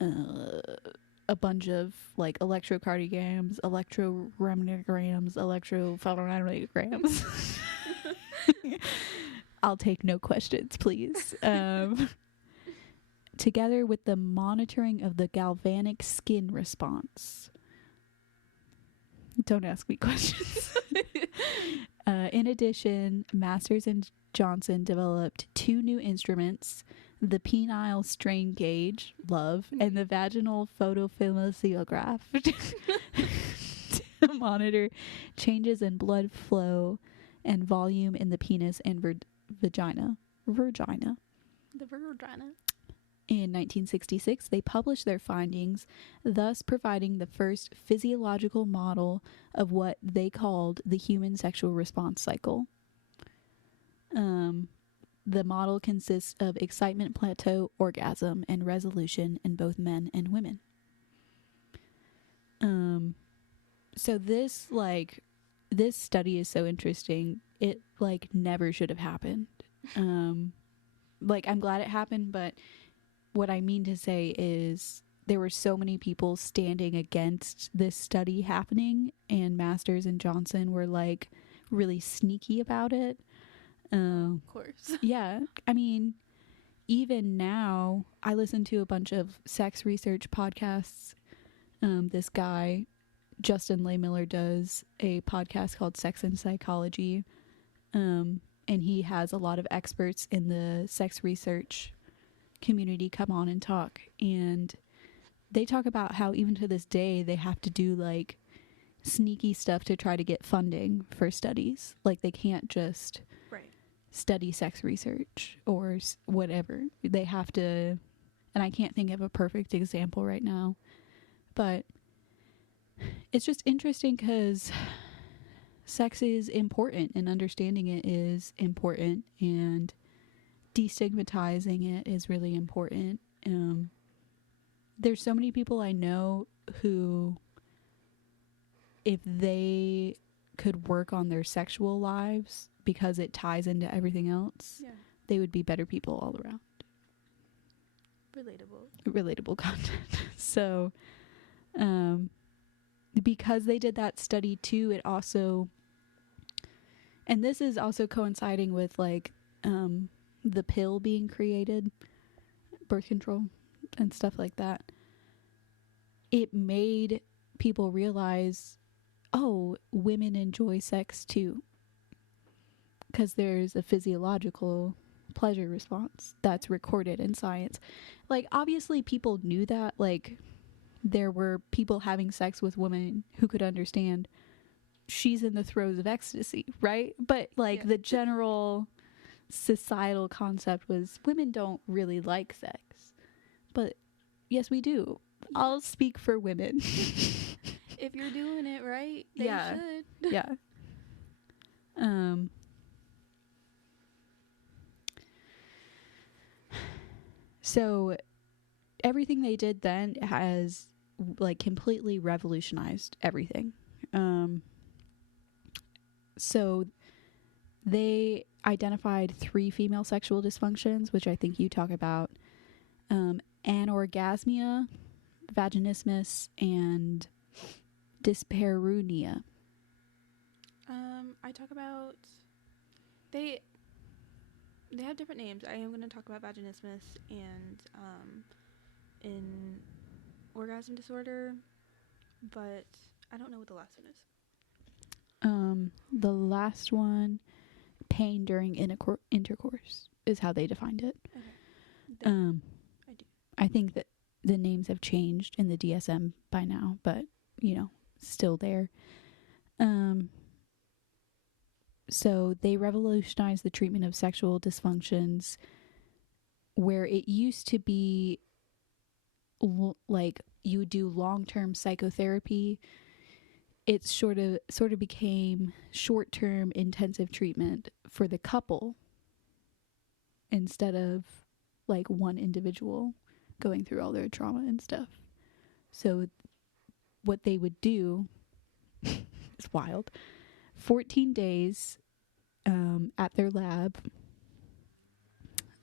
a bunch of like electrocardiograms, electroremnograms, electrophotonautograms. I'll take no questions, please. Together with the monitoring of the galvanic skin response. Don't ask me questions. In addition, Masters and Johnson developed 2 new instruments, the penile strain gauge, and the vaginal photophilisograph to monitor changes in blood flow and volume in the penis and vagina. The vagina. In 1966, they published their findings, thus providing the first physiological model of what they called the human sexual response cycle. The model consists of excitement plateau, orgasm, and resolution in both men and women. So this study is so interesting. It, never should have happened. I'm glad it happened, but what I mean to say is there were so many people standing against this study happening, and Masters and Johnson were really sneaky about it. Of course. Yeah. I mean, even now, I listen to a bunch of sex research podcasts. This guy, Justin Lehmiller, does a podcast called Sex and Psychology. And he has a lot of experts in the sex research community come on and talk, and they talk about how even to this day they have to do sneaky stuff to try to get funding for studies. They can't just study sex research or whatever. They have to, and I can't think of a perfect example right now, but it's just interesting because sex is important and understanding it is important, and destigmatizing it is really important. There's so many people I know who, if they could work on their sexual lives because it ties into everything else, they would be better people all around. Relatable content. So, because they did that study too, it also, and this is also coinciding with the pill being created, birth control and stuff like that. It made people realize, oh, women enjoy sex too, because there's a physiological pleasure response that's recorded in science. Obviously people knew that, there were people having sex with women who could understand she's in the throes of ecstasy, right? But like the general societal concept was women don't really like sex. But yes, we do. I'll speak for women. If you're doing it right, they should. Yeah. So everything they did then has like completely revolutionized everything. So they identified 3 female sexual dysfunctions, which I think you talk about: anorgasmia, vaginismus, and dyspareunia. I talk about they have different names. I am going to talk about vaginismus and in orgasm disorder, but I don't know what the last one is. The last one, pain during intercourse, is how they defined it. Okay. I do. I think that the names have changed in the DSM by now, but still there. So they revolutionized the treatment of sexual dysfunctions, where it used to be like you would do long-term psychotherapy. It sort of became short-term intensive treatment for the couple instead of like one individual going through all their trauma and stuff. So what they would do is wild. 14 days at their lab.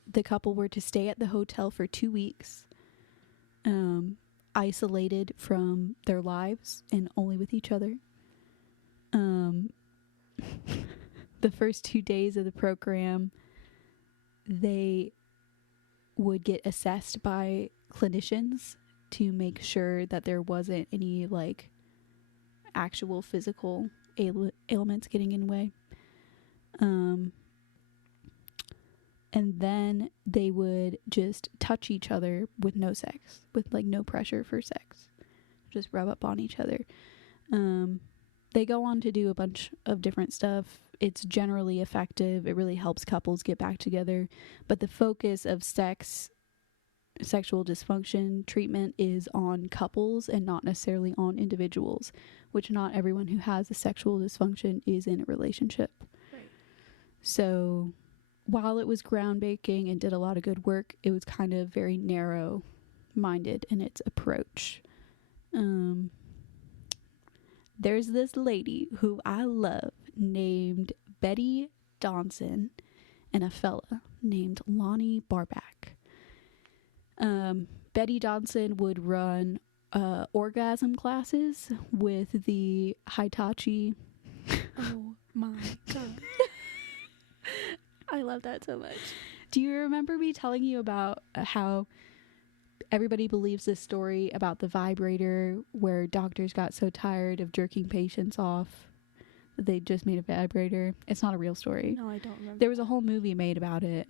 The couple were to stay at the hotel for 2 weeks, isolated from their lives and only with each other. The first 2 days of the program, they would get assessed by clinicians to make sure that there wasn't any like actual physical ailments getting in the way. And then they would just touch each other with no sex, with like no pressure for sex, just rub up on each other. They go on to do a bunch of different stuff. It's generally effective. It really helps couples get back together. But the focus of sexual dysfunction treatment is on couples and not necessarily on individuals, which not everyone who has a sexual dysfunction is in a relationship. Right. So while it was groundbreaking and did a lot of good work, it was kind of very narrow-minded in its approach. There's this lady who I love named Betty Dodson and a fella named Lonnie Barback. Betty Dodson would run orgasm classes with the Hitachi. Oh my god. I love that so much. Do you remember me telling you about how everybody believes this story about the vibrator where doctors got so tired of jerking patients off that they just made a vibrator? It's not a real story. No, I don't remember. There was a whole movie made about it,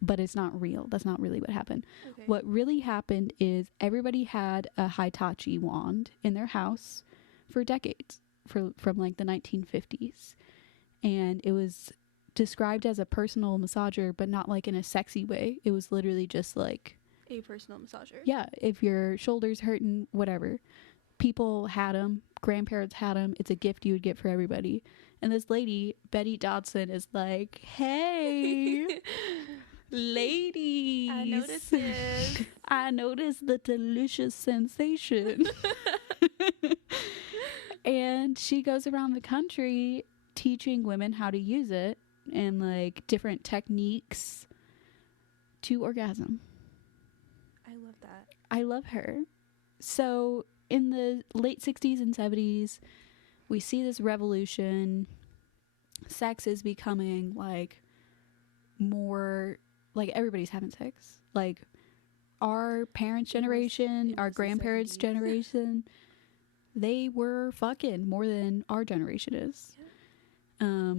but it's not real. That's not really what happened. Okay. What really happened is everybody had a Hitachi wand in their house for decades, from like the 1950s. And it was described as a personal massager, but not like in a sexy way. It was literally just like a personal massager. Yeah, if your shoulder's hurting, whatever. People had them. Grandparents had them. It's a gift you would get for everybody. And this lady, Betty Dodson, is like, hey, ladies. I noticed this. I noticed the delicious sensation. And she goes around the country teaching women how to use it and like different techniques to orgasm. I love that. I love her. So in the late 60s and 70s, we see this revolution. Sex is becoming like more like everybody's having sex. Like our parents' generation, our grandparents' generation, they were fucking more than our generation is. Yeah.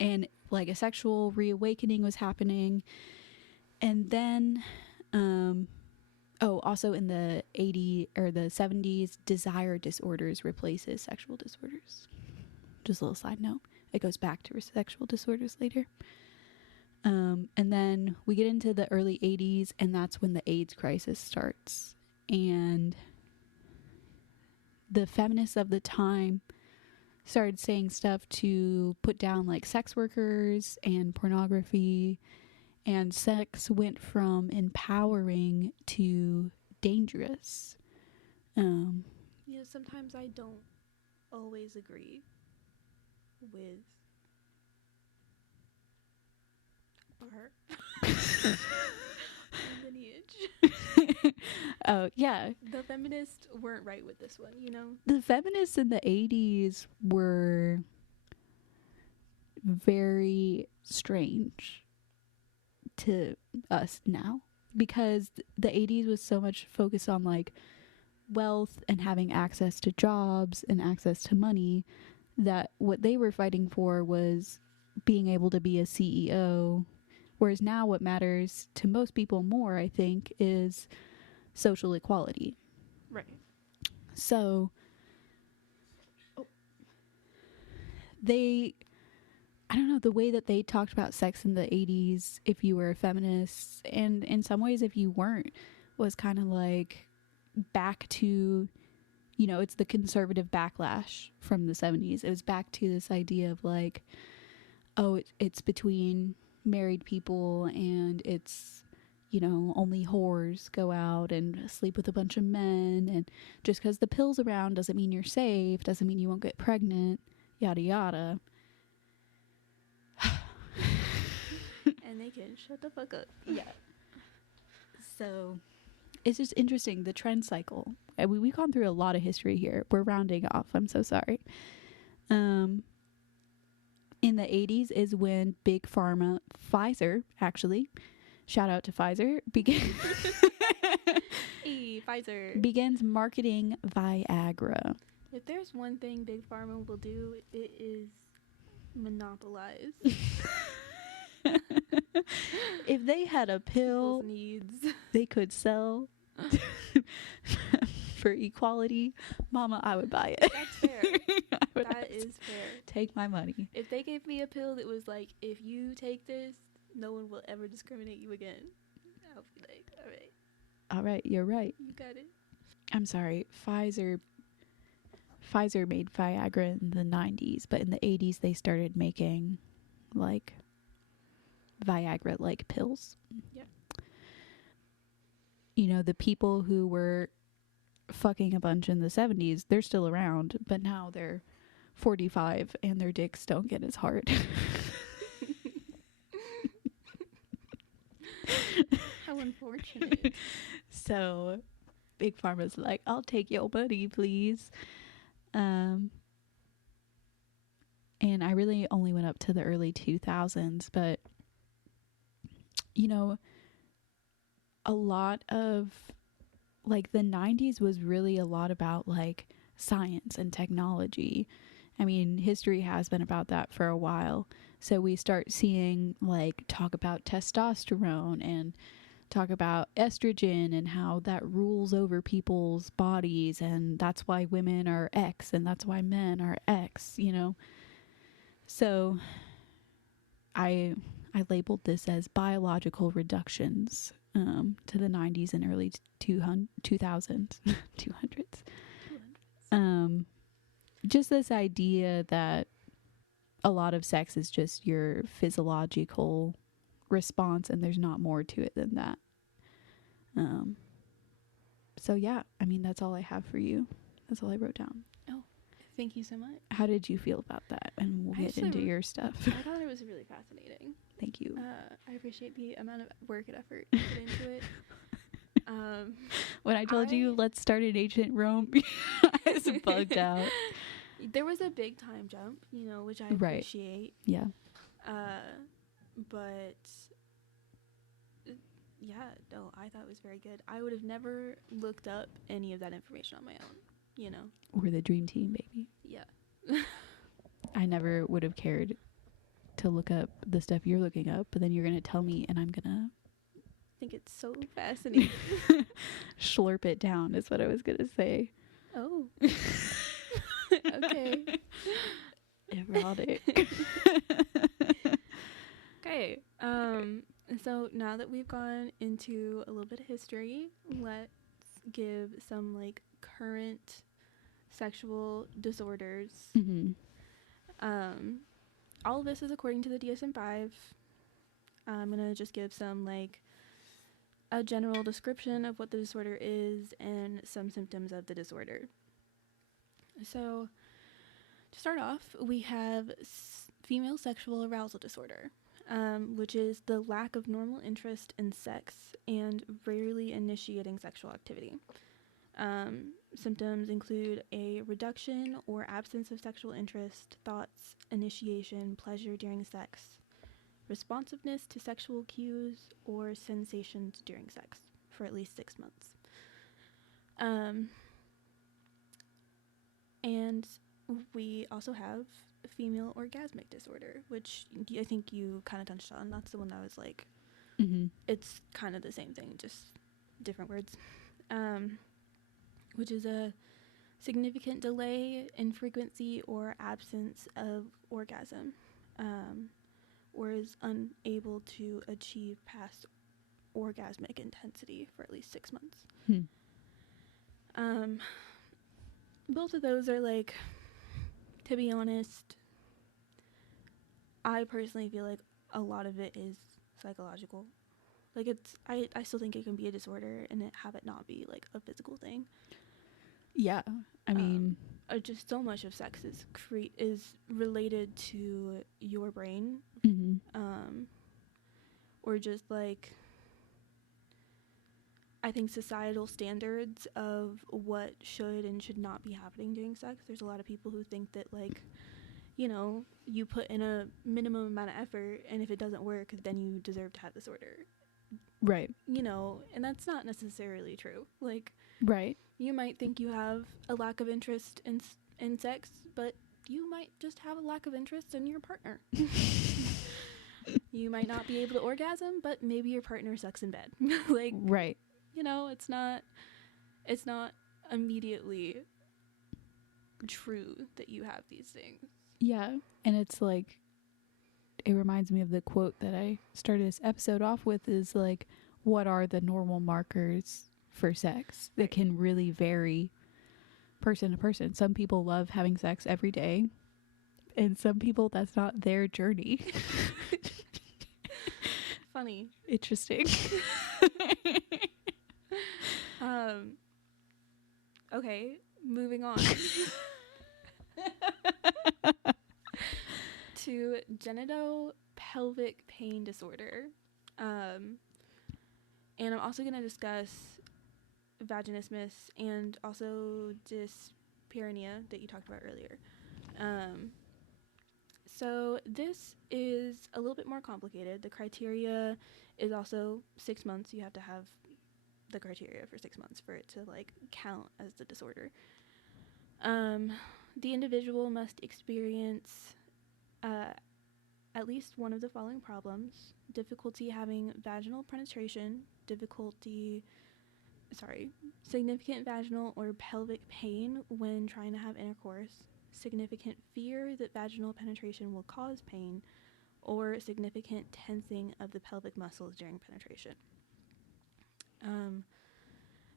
And like a sexual reawakening was happening. And then Oh, also in the 80s or the 70s, desire disorders replaces sexual disorders. Just a little side note. It goes back to sexual disorders later. And then we get into the early 80s, and that's when the AIDS crisis starts. And the feminists of the time started saying stuff to put down like sex workers and pornography, and sex went from empowering to dangerous. Yeah, sometimes I don't always agree with our lineage. Oh, yeah. The feminists weren't right with this one, you know? The feminists in the 80s were very strange to us now, because the 80s was so much focused on like wealth and having access to jobs and access to money, that what they were fighting for was being able to be a CEO. Whereas now what matters to most people more, I think, is social equality. Right. So I don't know, the way that they talked about sex in the 80s, if you were a feminist, and in some ways if you weren't, was kind of like back to, you know, it's the conservative backlash from the 70s. It was back to this idea of like, oh, it's between married people, and it's, you know, only whores go out and sleep with a bunch of men, and just because the pill's around doesn't mean you're safe, doesn't mean you won't get pregnant, yada yada. And they can shut the fuck up. Yeah. So it's just interesting, the trend cycle. We've gone through a lot of history here. We're rounding off. I'm so sorry. In the 80s is when Big Pharma, Pfizer, actually, shout out to Pfizer, Hey, Pfizer. begins marketing Viagra. If there's one thing Big Pharma will do, it is monopolize If they had a pill people's needs. they could sell for equality, mama, I would buy it. That's fair. That is fair. Take my money. If they gave me a pill that was like, if you take this, no one will ever discriminate you again, I'll be like, all right, You're right. you got it. I'm sorry. Pfizer made Viagra in the 90s, but in the 80s they started making like Viagra like pills. Yep. You know, the people who were fucking a bunch in the 70s, they're still around, but now they're 45 and their dicks don't get as hard. How unfortunate. So Big Pharma's like, I'll take your money, please. And I really only went up to the early 2000s, but you know, a lot of like the 90s was really a lot about like science and technology. I mean, history has been about that for a while. So we start seeing like talk about testosterone and talk about estrogen and how that rules over people's bodies, and that's why women are X and that's why men are X, you know. So I labeled this as biological reductions to the 90s and early 2000s 200s. Just this idea that a lot of sex is just your physiological response and there's not more to it than that. So yeah, I mean, that's all I have for you. That's all I wrote down. Thank you so much. How did you feel about that? And we'll get into your stuff. I thought it was really fascinating. Thank you. I appreciate the amount of work and effort you put into it. When I told you let's start in ancient Rome, I was bugged out. There was a big time jump, you know, which I Right. appreciate. Yeah. But yeah, no, I thought it was very good. I would have never looked up any of that information on my own, you know. We're the dream team, baby. Yeah. I never would have cared to look up the stuff you're looking up, but then you're going to tell me and I'm going to think it's so fascinating. Slurp it down is what I was gonna say. Oh. Okay. Erotic. Okay. So now that we've gone into a little bit of history, let's give some like current sexual disorders. Mm-hmm. All of this is according to the DSM-5. I'm gonna just give some like a general description of what the disorder is and some symptoms of the disorder. So to start off, we have female sexual arousal disorder, which is the lack of normal interest in sex and rarely initiating sexual activity. Symptoms include a reduction or absence of sexual interest, thoughts, initiation, pleasure during sex, responsiveness to sexual cues, or sensations during sex for at least 6 months. And we also have female orgasmic disorder, which I think you kind of touched on. That's the one that was like, it's kind of the same thing, just different words. Which is a significant delay in frequency or absence of orgasm, or is unable to achieve past orgasmic intensity for at least 6 months. Both of those are like, to be honest, I personally feel like a lot of it is psychological. Like I still think it can be a disorder and have it not be like a physical thing. Yeah, I mean, just so much of sex is related to your brain, or just like, I think societal standards of what should and should not be happening during sex. There's a lot of people who think that, like, you know, you put in a minimum amount of effort, and if it doesn't work, then you deserve to have this order. Right. You know, and that's not necessarily true. Like, right. You might think you have a lack of interest in sex, but you might just have a lack of interest in your partner. You might not be able to orgasm, but maybe your partner sucks in bed. Like, right. You know, it's not immediately true that you have these things. Yeah, and it's like, it reminds me of the quote that I started this episode off with, is like, what are the normal markers for sex that can really vary person to person? Some people love having sex every day, and some people that's not their journey. Funny. Interesting. Okay, moving on to genitopelvic pain disorder. And I'm also going to discuss vaginismus and also dyspareunia that you talked about earlier. So this is a little bit more complicated. The criteria is also 6 months. You have to have the criteria for 6 months for it to like count as the disorder. The individual must experience at least one of the following problems: difficulty having vaginal penetration, significant vaginal or pelvic pain when trying to have intercourse, significant fear that vaginal penetration will cause pain, or significant tensing of the pelvic muscles during penetration.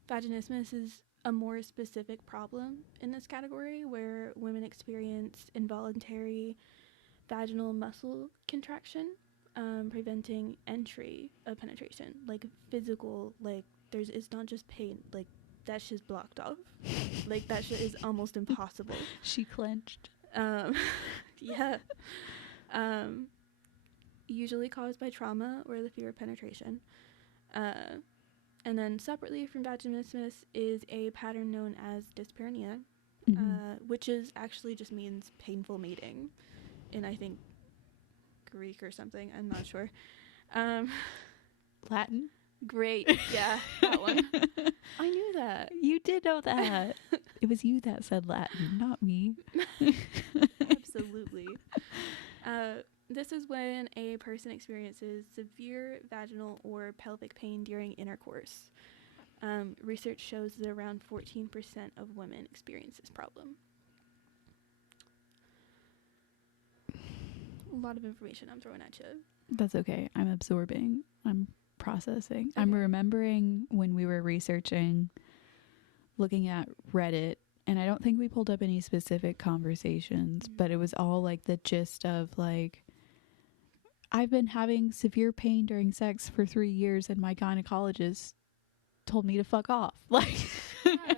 Vaginismus is a more specific problem in this category, where women experience involuntary vaginal muscle contraction, preventing entry of penetration, like physical, like it's not just pain, like that shit's blocked off. Like that shit is almost impossible. She clenched. Yeah. Usually caused by trauma or the fear of penetration. And then separately from vaginismus is a pattern known as dyspareunia, which is actually just means painful mating in, I think, Greek or something. I'm not sure. Latin? Great. Yeah, that one. I knew that. You did know that. It was you that said Latin, not me. Absolutely. This is when a person experiences severe vaginal or pelvic pain during intercourse. Research shows that around 14% of women experience this problem. A lot of information I'm throwing at you. That's okay. I'm absorbing. I'm processing. Okay. I'm remembering when we were researching, looking at Reddit, and I don't think we pulled up any specific conversations, but it was all like the gist of like, I've been having severe pain during sex for 3 years and my gynecologist told me to fuck off. Like, Yeah,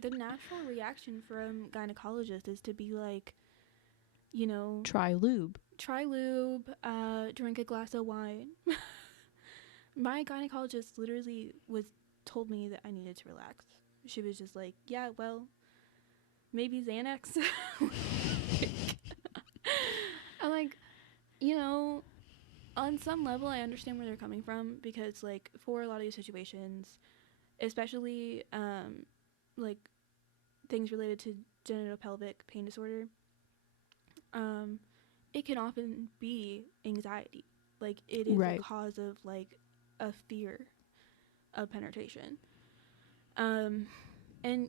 the natural reaction from gynecologists is to be like, you know, try lube. Drink a glass of wine. My gynecologist literally told me that I needed to relax. She was just like, yeah, well, maybe Xanax. I'm like, you know, on some level I understand where they're coming from, because like for a lot of these situations, especially like things related to genitopelvic pain disorder, it can often be anxiety. Like it is Right. a cause of like a fear of penetration. And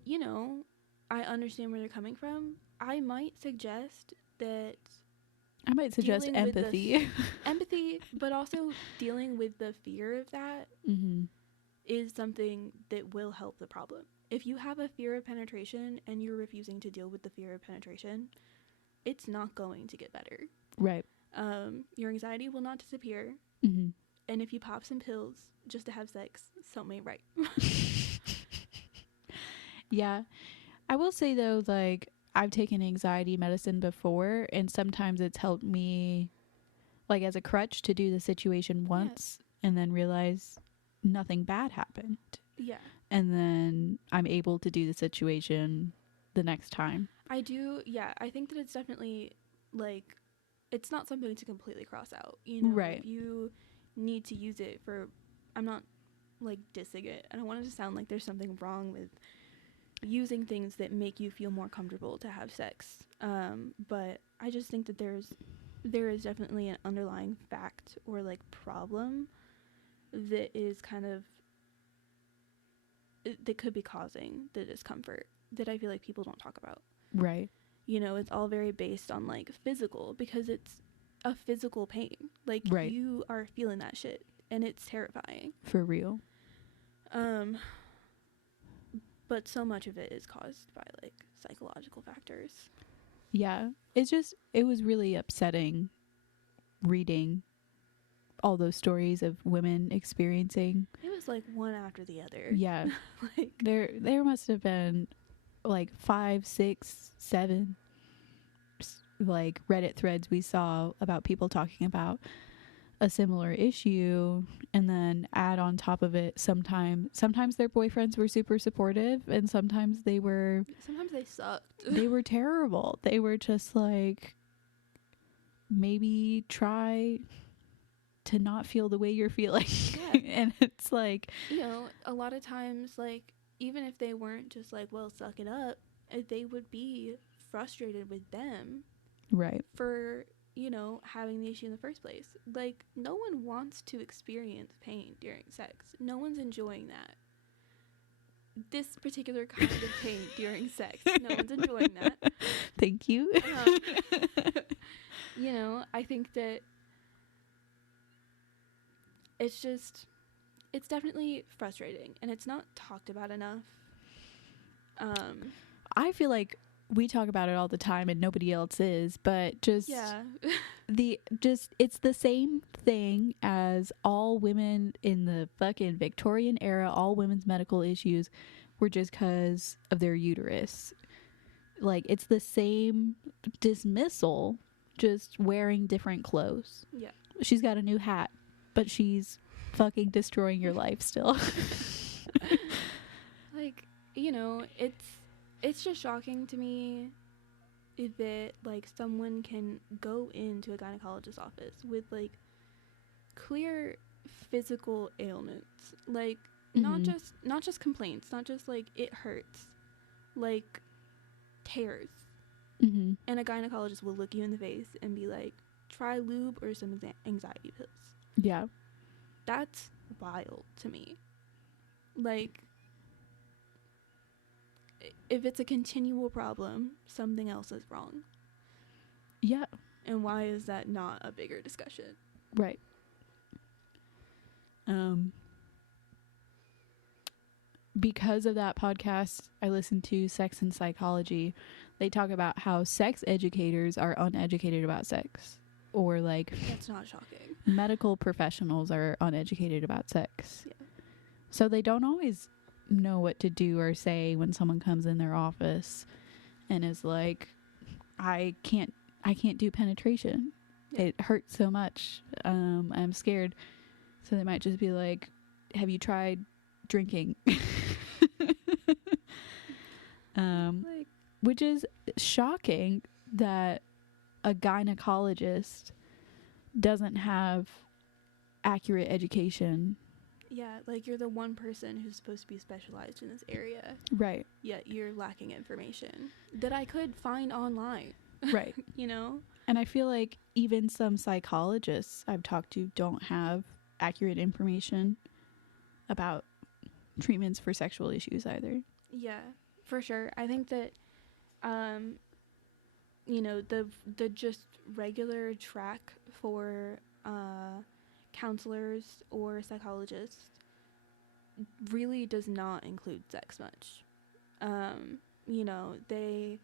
you know, I understand where they're coming from. I might suggest empathy. empathy, but also dealing with the fear of that is something that will help the problem. If you have a fear of penetration and you're refusing to deal with the fear of penetration, it's not going to get better. Right. Your anxiety will not disappear. And if you pop some pills just to have sex, something ain't right. Yeah. I will say though, like, I've taken anxiety medicine before, and sometimes it's helped me, like, as a crutch to do the situation once and then realize nothing bad happened. Yeah. And then I'm able to do the situation the next time. I do, yeah. I think that it's definitely, like, it's not something to completely cross out. You know, Right. If you need to use it for, I'm not, like, dissing it. I don't want it to sound like there's something wrong with using things that make you feel more comfortable to have sex. But I just think that there is definitely an underlying fact or, like, problem that is kind of, that could be causing the discomfort that I feel like people don't talk about. Right. You know, it's all very based on, like, physical, because it's a physical pain. Like, right. You are feeling that shit, and it's terrifying. For real. But so much of it is caused by, like, psychological factors. Yeah. It was really upsetting reading all those stories of women experiencing. It was, like, one after the other. Yeah. Like, there must have been, like, 5, 6, 7 like Reddit threads we saw about people talking about a similar issue, and then add on top of it sometimes their boyfriends were super supportive, and sometimes they sucked. They were terrible. They were just like, maybe try to not feel the way you're feeling. Yeah. And it's like, you know, a lot of times, like, even if they weren't just like, well, suck it up, they would be frustrated with them, right, for, you know, having the issue in the first place. Like, no one wants to experience pain during sex. No one's enjoying that. This particular kind of pain during sex, no one's enjoying that. Thank you. You know, I think that it's definitely frustrating, and it's not talked about enough. I feel like we talk about it all the time and nobody else is, but just it's the same thing as all women in the fucking Victorian era. All women's medical issues were just because of their uterus. Like, it's the same dismissal, just wearing different clothes. Yeah. She's got a new hat, but she's fucking destroying your life still. Like, you know, it's just shocking to me that, like, someone can go into a gynecologist's office with, like, clear physical ailments, like, not just complaints, not just like it hurts, like tears, and a gynecologist will look you in the face and be like, try lube or some anxiety pills. Yeah. That's wild to me. Like, if it's a continual problem, something else is wrong. Yeah. And why is that not a bigger discussion? Right. Because of that podcast I listened to, Sex and Psychology, they talk about how sex educators are uneducated about sex, or like That's not shocking. medical professionals are uneducated about sex. Yeah. So they don't always know what to do or say when someone comes in their office and is like, I can't do penetration. Yeah. It hurts so much. I'm scared. So they might just be like, have you tried drinking? Like, Which is shocking that a gynecologist doesn't have accurate education. yeah, like you're the one person who's supposed to be specialized in this area, Right. yet you're lacking information that I could find online. Right. You know? And I feel like even some psychologists I've talked to don't have accurate information about treatments for sexual issues either. Yeah, for sure. I think that, you know, the just regular track for counselors or psychologists really does not include sex much. You know, they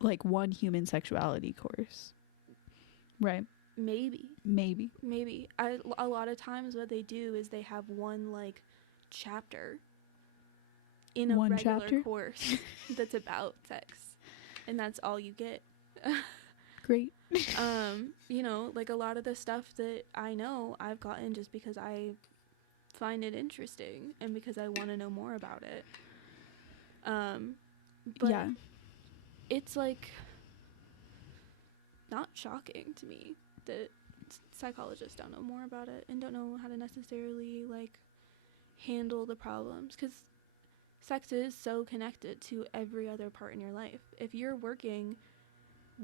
Like one human sexuality course. Right. maybe a lot of times what they do is they have one like chapter in a One regular chapter? course that's about sex, and that's all you get. Great. You know, like a lot of the stuff that I know I've gotten just because I find it interesting and because I want to know more about it. But yeah. it's like not shocking to me that psychologists don't know more about it and don't know how to necessarily like handle the problems, because sex is so connected to every other part in your life. If you're working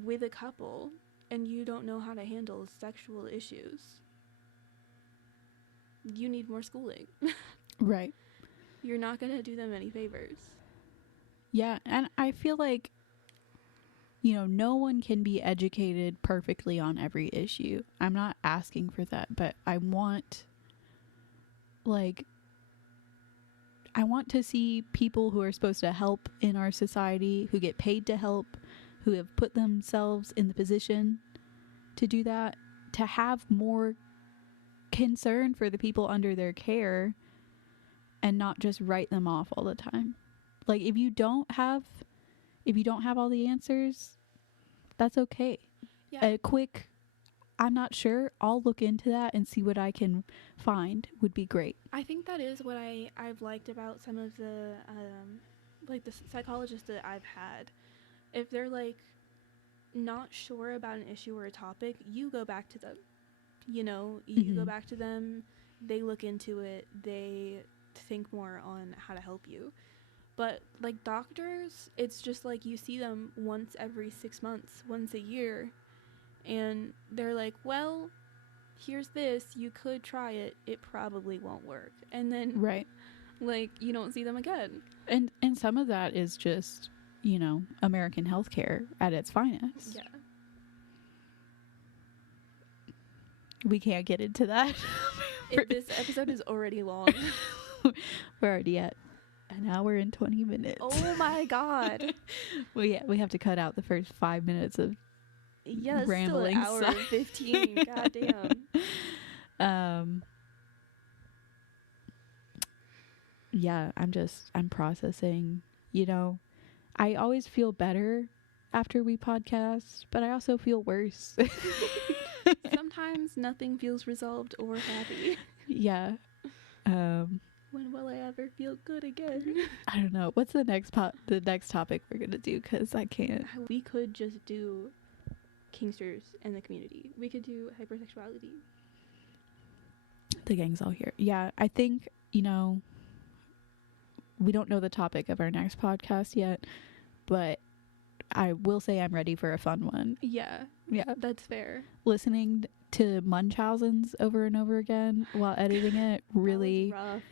with a couple and you don't know how to handle sexual issues, you need more schooling. Right. You're not going to do them any favors. Yeah, and I feel like, you know, no one can be educated perfectly on every issue. I'm not asking for that, but I want to see people who are supposed to help in our society, who get paid to help, who have put themselves in the position to do that, to have more concern for the people under their care and not just write them off all the time. Like, if you don't have all the answers, that's okay. Yeah. A quick, I'm not sure, I'll look into that and see what I can find would be great. I think that is what I've liked about some of the like the psychologists that I've had. If they're like not sure about an issue or a topic, you go back to them. You know, you go back to them, they look into it, they think more on how to help you. But like doctors, it's just like you see them once every 6 months, once a year, and they're like, well, here's this, you could try it, it probably won't work. And then Right. like you don't see them again. And some of that is just, you know, American healthcare at its finest. Yeah. We can't get into that. This episode is already long. We're already at an hour and 20 minutes. Oh my god. We have to cut out the first 5 minutes of Yeah, it's rambling. still an hour and 15. Goddamn. Yeah, I'm processing, you know. I always feel better after we podcast, but I also feel worse. Sometimes nothing feels resolved or happy. Yeah. When will I ever feel good again? I don't know. What's the next topic we're going to do, cuz I can't. We could just do Kingsters and the community. We could do hypersexuality. The gang's all here. Yeah, I think, you know, we don't know the topic of our next podcast yet, but I will say I'm ready for a fun one. Yeah, Yeah. that's fair. Listening to Munchausen's over and over again while editing it really That was rough.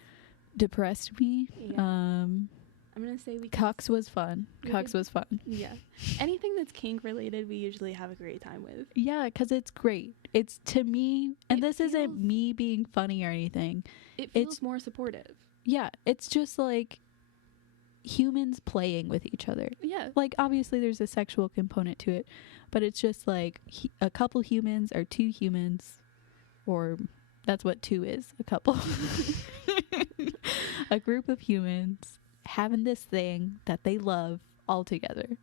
depressed me. Yeah. I'm gonna say Cucks was fun. Cucks was fun. Yeah. Anything that's kink related, we usually have a great time with. Yeah, because it's great. It's, to me, and this isn't me being funny or anything. It feels more supportive. Yeah, it's just like humans playing with each other. Yeah. Like, obviously there's a sexual component to it, but it's just like a couple humans or two humans, or that's what two is, a couple. A group of humans having this thing that they love all together.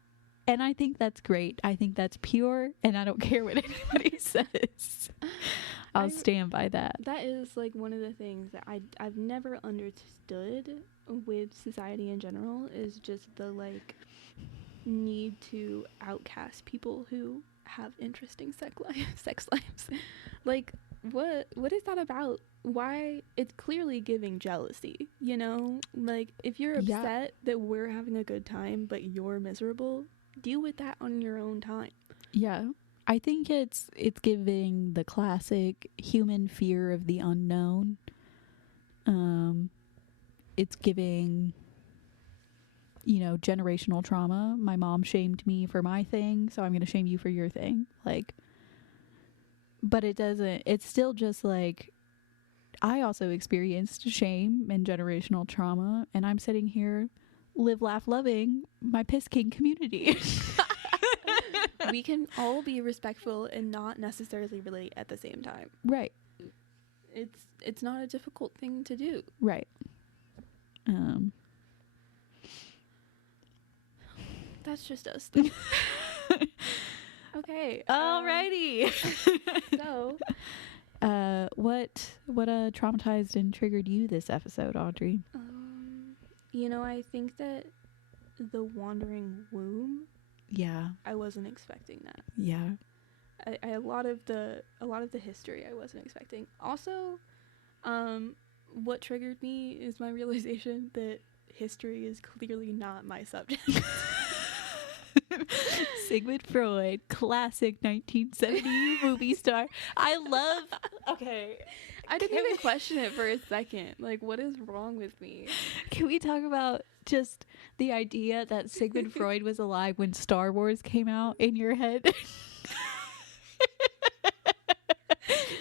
And I think that's great. I think that's pure, and I don't care what anybody says. I'll stand by that. That is like one of the things that I've never understood with society in general, is just the like need to outcast people who have interesting sex lives. Like, what is that about? Why? It's clearly giving jealousy, you know? Like, if you're upset that we're having a good time but you're miserable, deal with that on your own time. Yeah. I think it's giving the classic human fear of the unknown. It's giving, you know, generational trauma. My mom shamed me for my thing, so I'm going to shame you for your thing. Like, but it's still just like, I also experienced shame and generational trauma, and I'm sitting here, live, laugh, loving my piss king community. We can all be respectful and not necessarily relate at the same time. Right. It's not a difficult thing to do. Right. That's just us, though. Okay. Alrighty. So, what traumatized and triggered you this episode, Audrey? you know, I think that the wandering womb. Yeah. I wasn't expecting that. Yeah. A lot of the history I wasn't expecting. Also, what triggered me is my realization that history is clearly not my subject. Sigmund Freud, classic 1970 movie star. I love. Okay. I didn't even question it for a second. Like, what is wrong with me? Can we talk about just the idea that Sigmund Freud was alive when Star Wars came out in your head?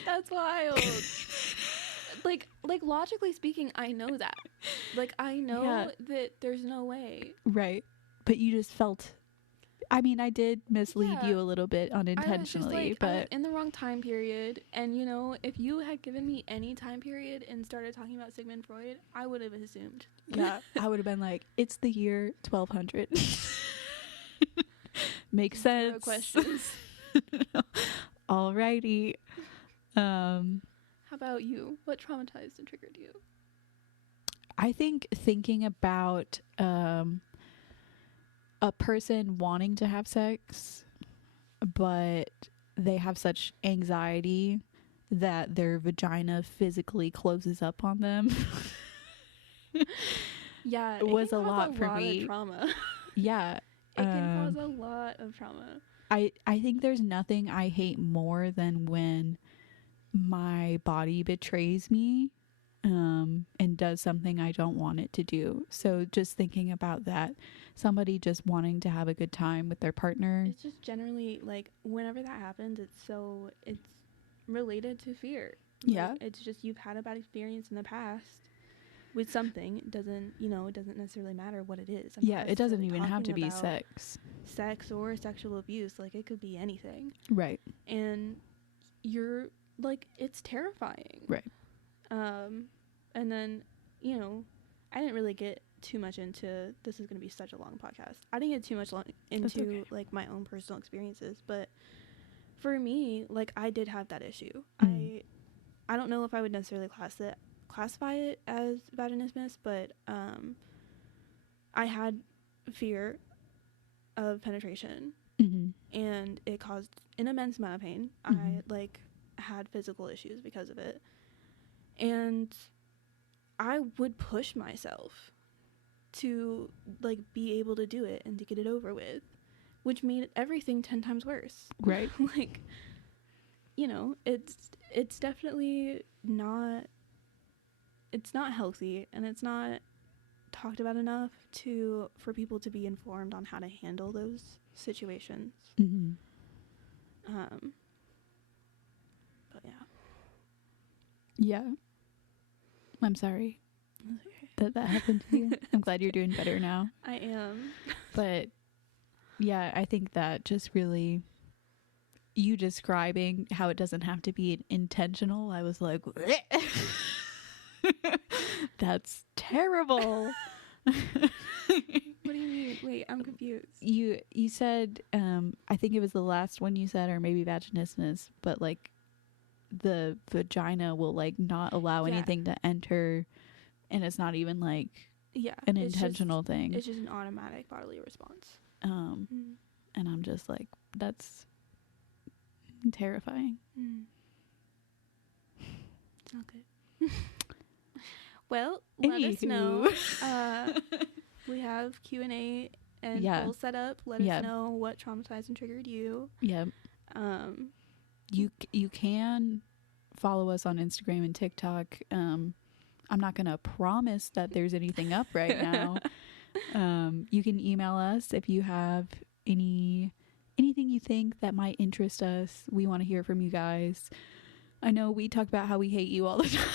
That's wild. like logically speaking, I know that. Like, I know that there's no way. Right. But you just felt, I mean, I did mislead you a little bit unintentionally, but I was in the wrong time period. And, you know, if you had given me any time period and started talking about Sigmund Freud, I would have assumed. Yeah, I would have been like, it's the year 1200. Makes sense. Zero questions. Alrighty. How about you? What traumatized and triggered you? I think thinking about a person wanting to have sex, but they have such anxiety that their vagina physically closes up on them. Yeah, it was a lot for me. Of trauma. Yeah, it can cause a lot of trauma. I think there's nothing I hate more than when my body betrays me and does something I don't want it to do. So just thinking about that, somebody just wanting to have a good time with their partner. It's just generally like whenever that happens, it's related to fear. Yeah. Like, it's just you've had a bad experience in the past with something. It doesn't necessarily matter what it is. It doesn't even have to be sex or sexual abuse. Like, it could be anything. Right. And you're like, it's terrifying. Right. And then, you know, I didn't really get too much into, this is going to be such a long podcast. I didn't get too much into like my own personal experiences, but for me, like, I did have that issue. I don't know if I would necessarily classify it as vaginismus, but I had fear of penetration, and it caused an immense amount of pain. I like had physical issues because of it, and I would push myself to like be able to do it and to get it over with, which made everything 10 times worse. Right. Like, you know, it's definitely not, it's not healthy, and it's not talked about enough for people to be informed on how to handle those situations. Mm-hmm. But yeah. Yeah. I'm sorry that happened to you. I'm glad you're doing better now. I am. But yeah, I think that just really, you describing how it doesn't have to be intentional, I was like, that's terrible. What do you mean? Wait, I'm confused. You said, I think it was the last one you said, or maybe vaginismus, but like the vagina will like not allow anything to enter, and it's not even like an intentional thing. It's just an automatic bodily response. And I'm just like, that's terrifying. It's not good. Well, let us know. We have Q&A and polls set up. Let us know what traumatized and triggered you. Yeah. You can follow us on Instagram and TikTok. I'm not gonna promise that there's anything up right now. You can email us if you have anything you think that might interest us. We want to hear from you guys. I know we talk about how we hate you all the time.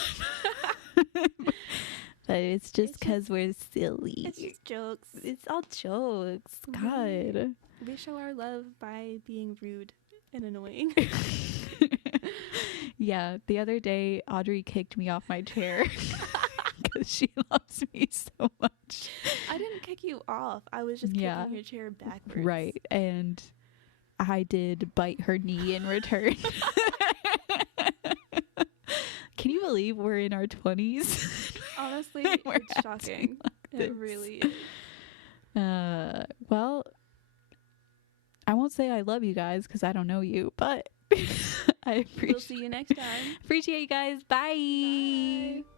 But it's just because we're silly. It's just jokes. It's all jokes. God. We show our love by being rude and annoying. Yeah, the other day, Audrey kicked me off my chair because she loves me so much. I didn't kick you off. I was just kicking your chair backwards. Right, and I did bite her knee in return. Can you believe we're in our 20s? Honestly, it's shocking. Like it really is. Well, I won't say I love you guys because I don't know you, but I appreciate. We'll see you next time. Appreciate you guys. Bye. Bye.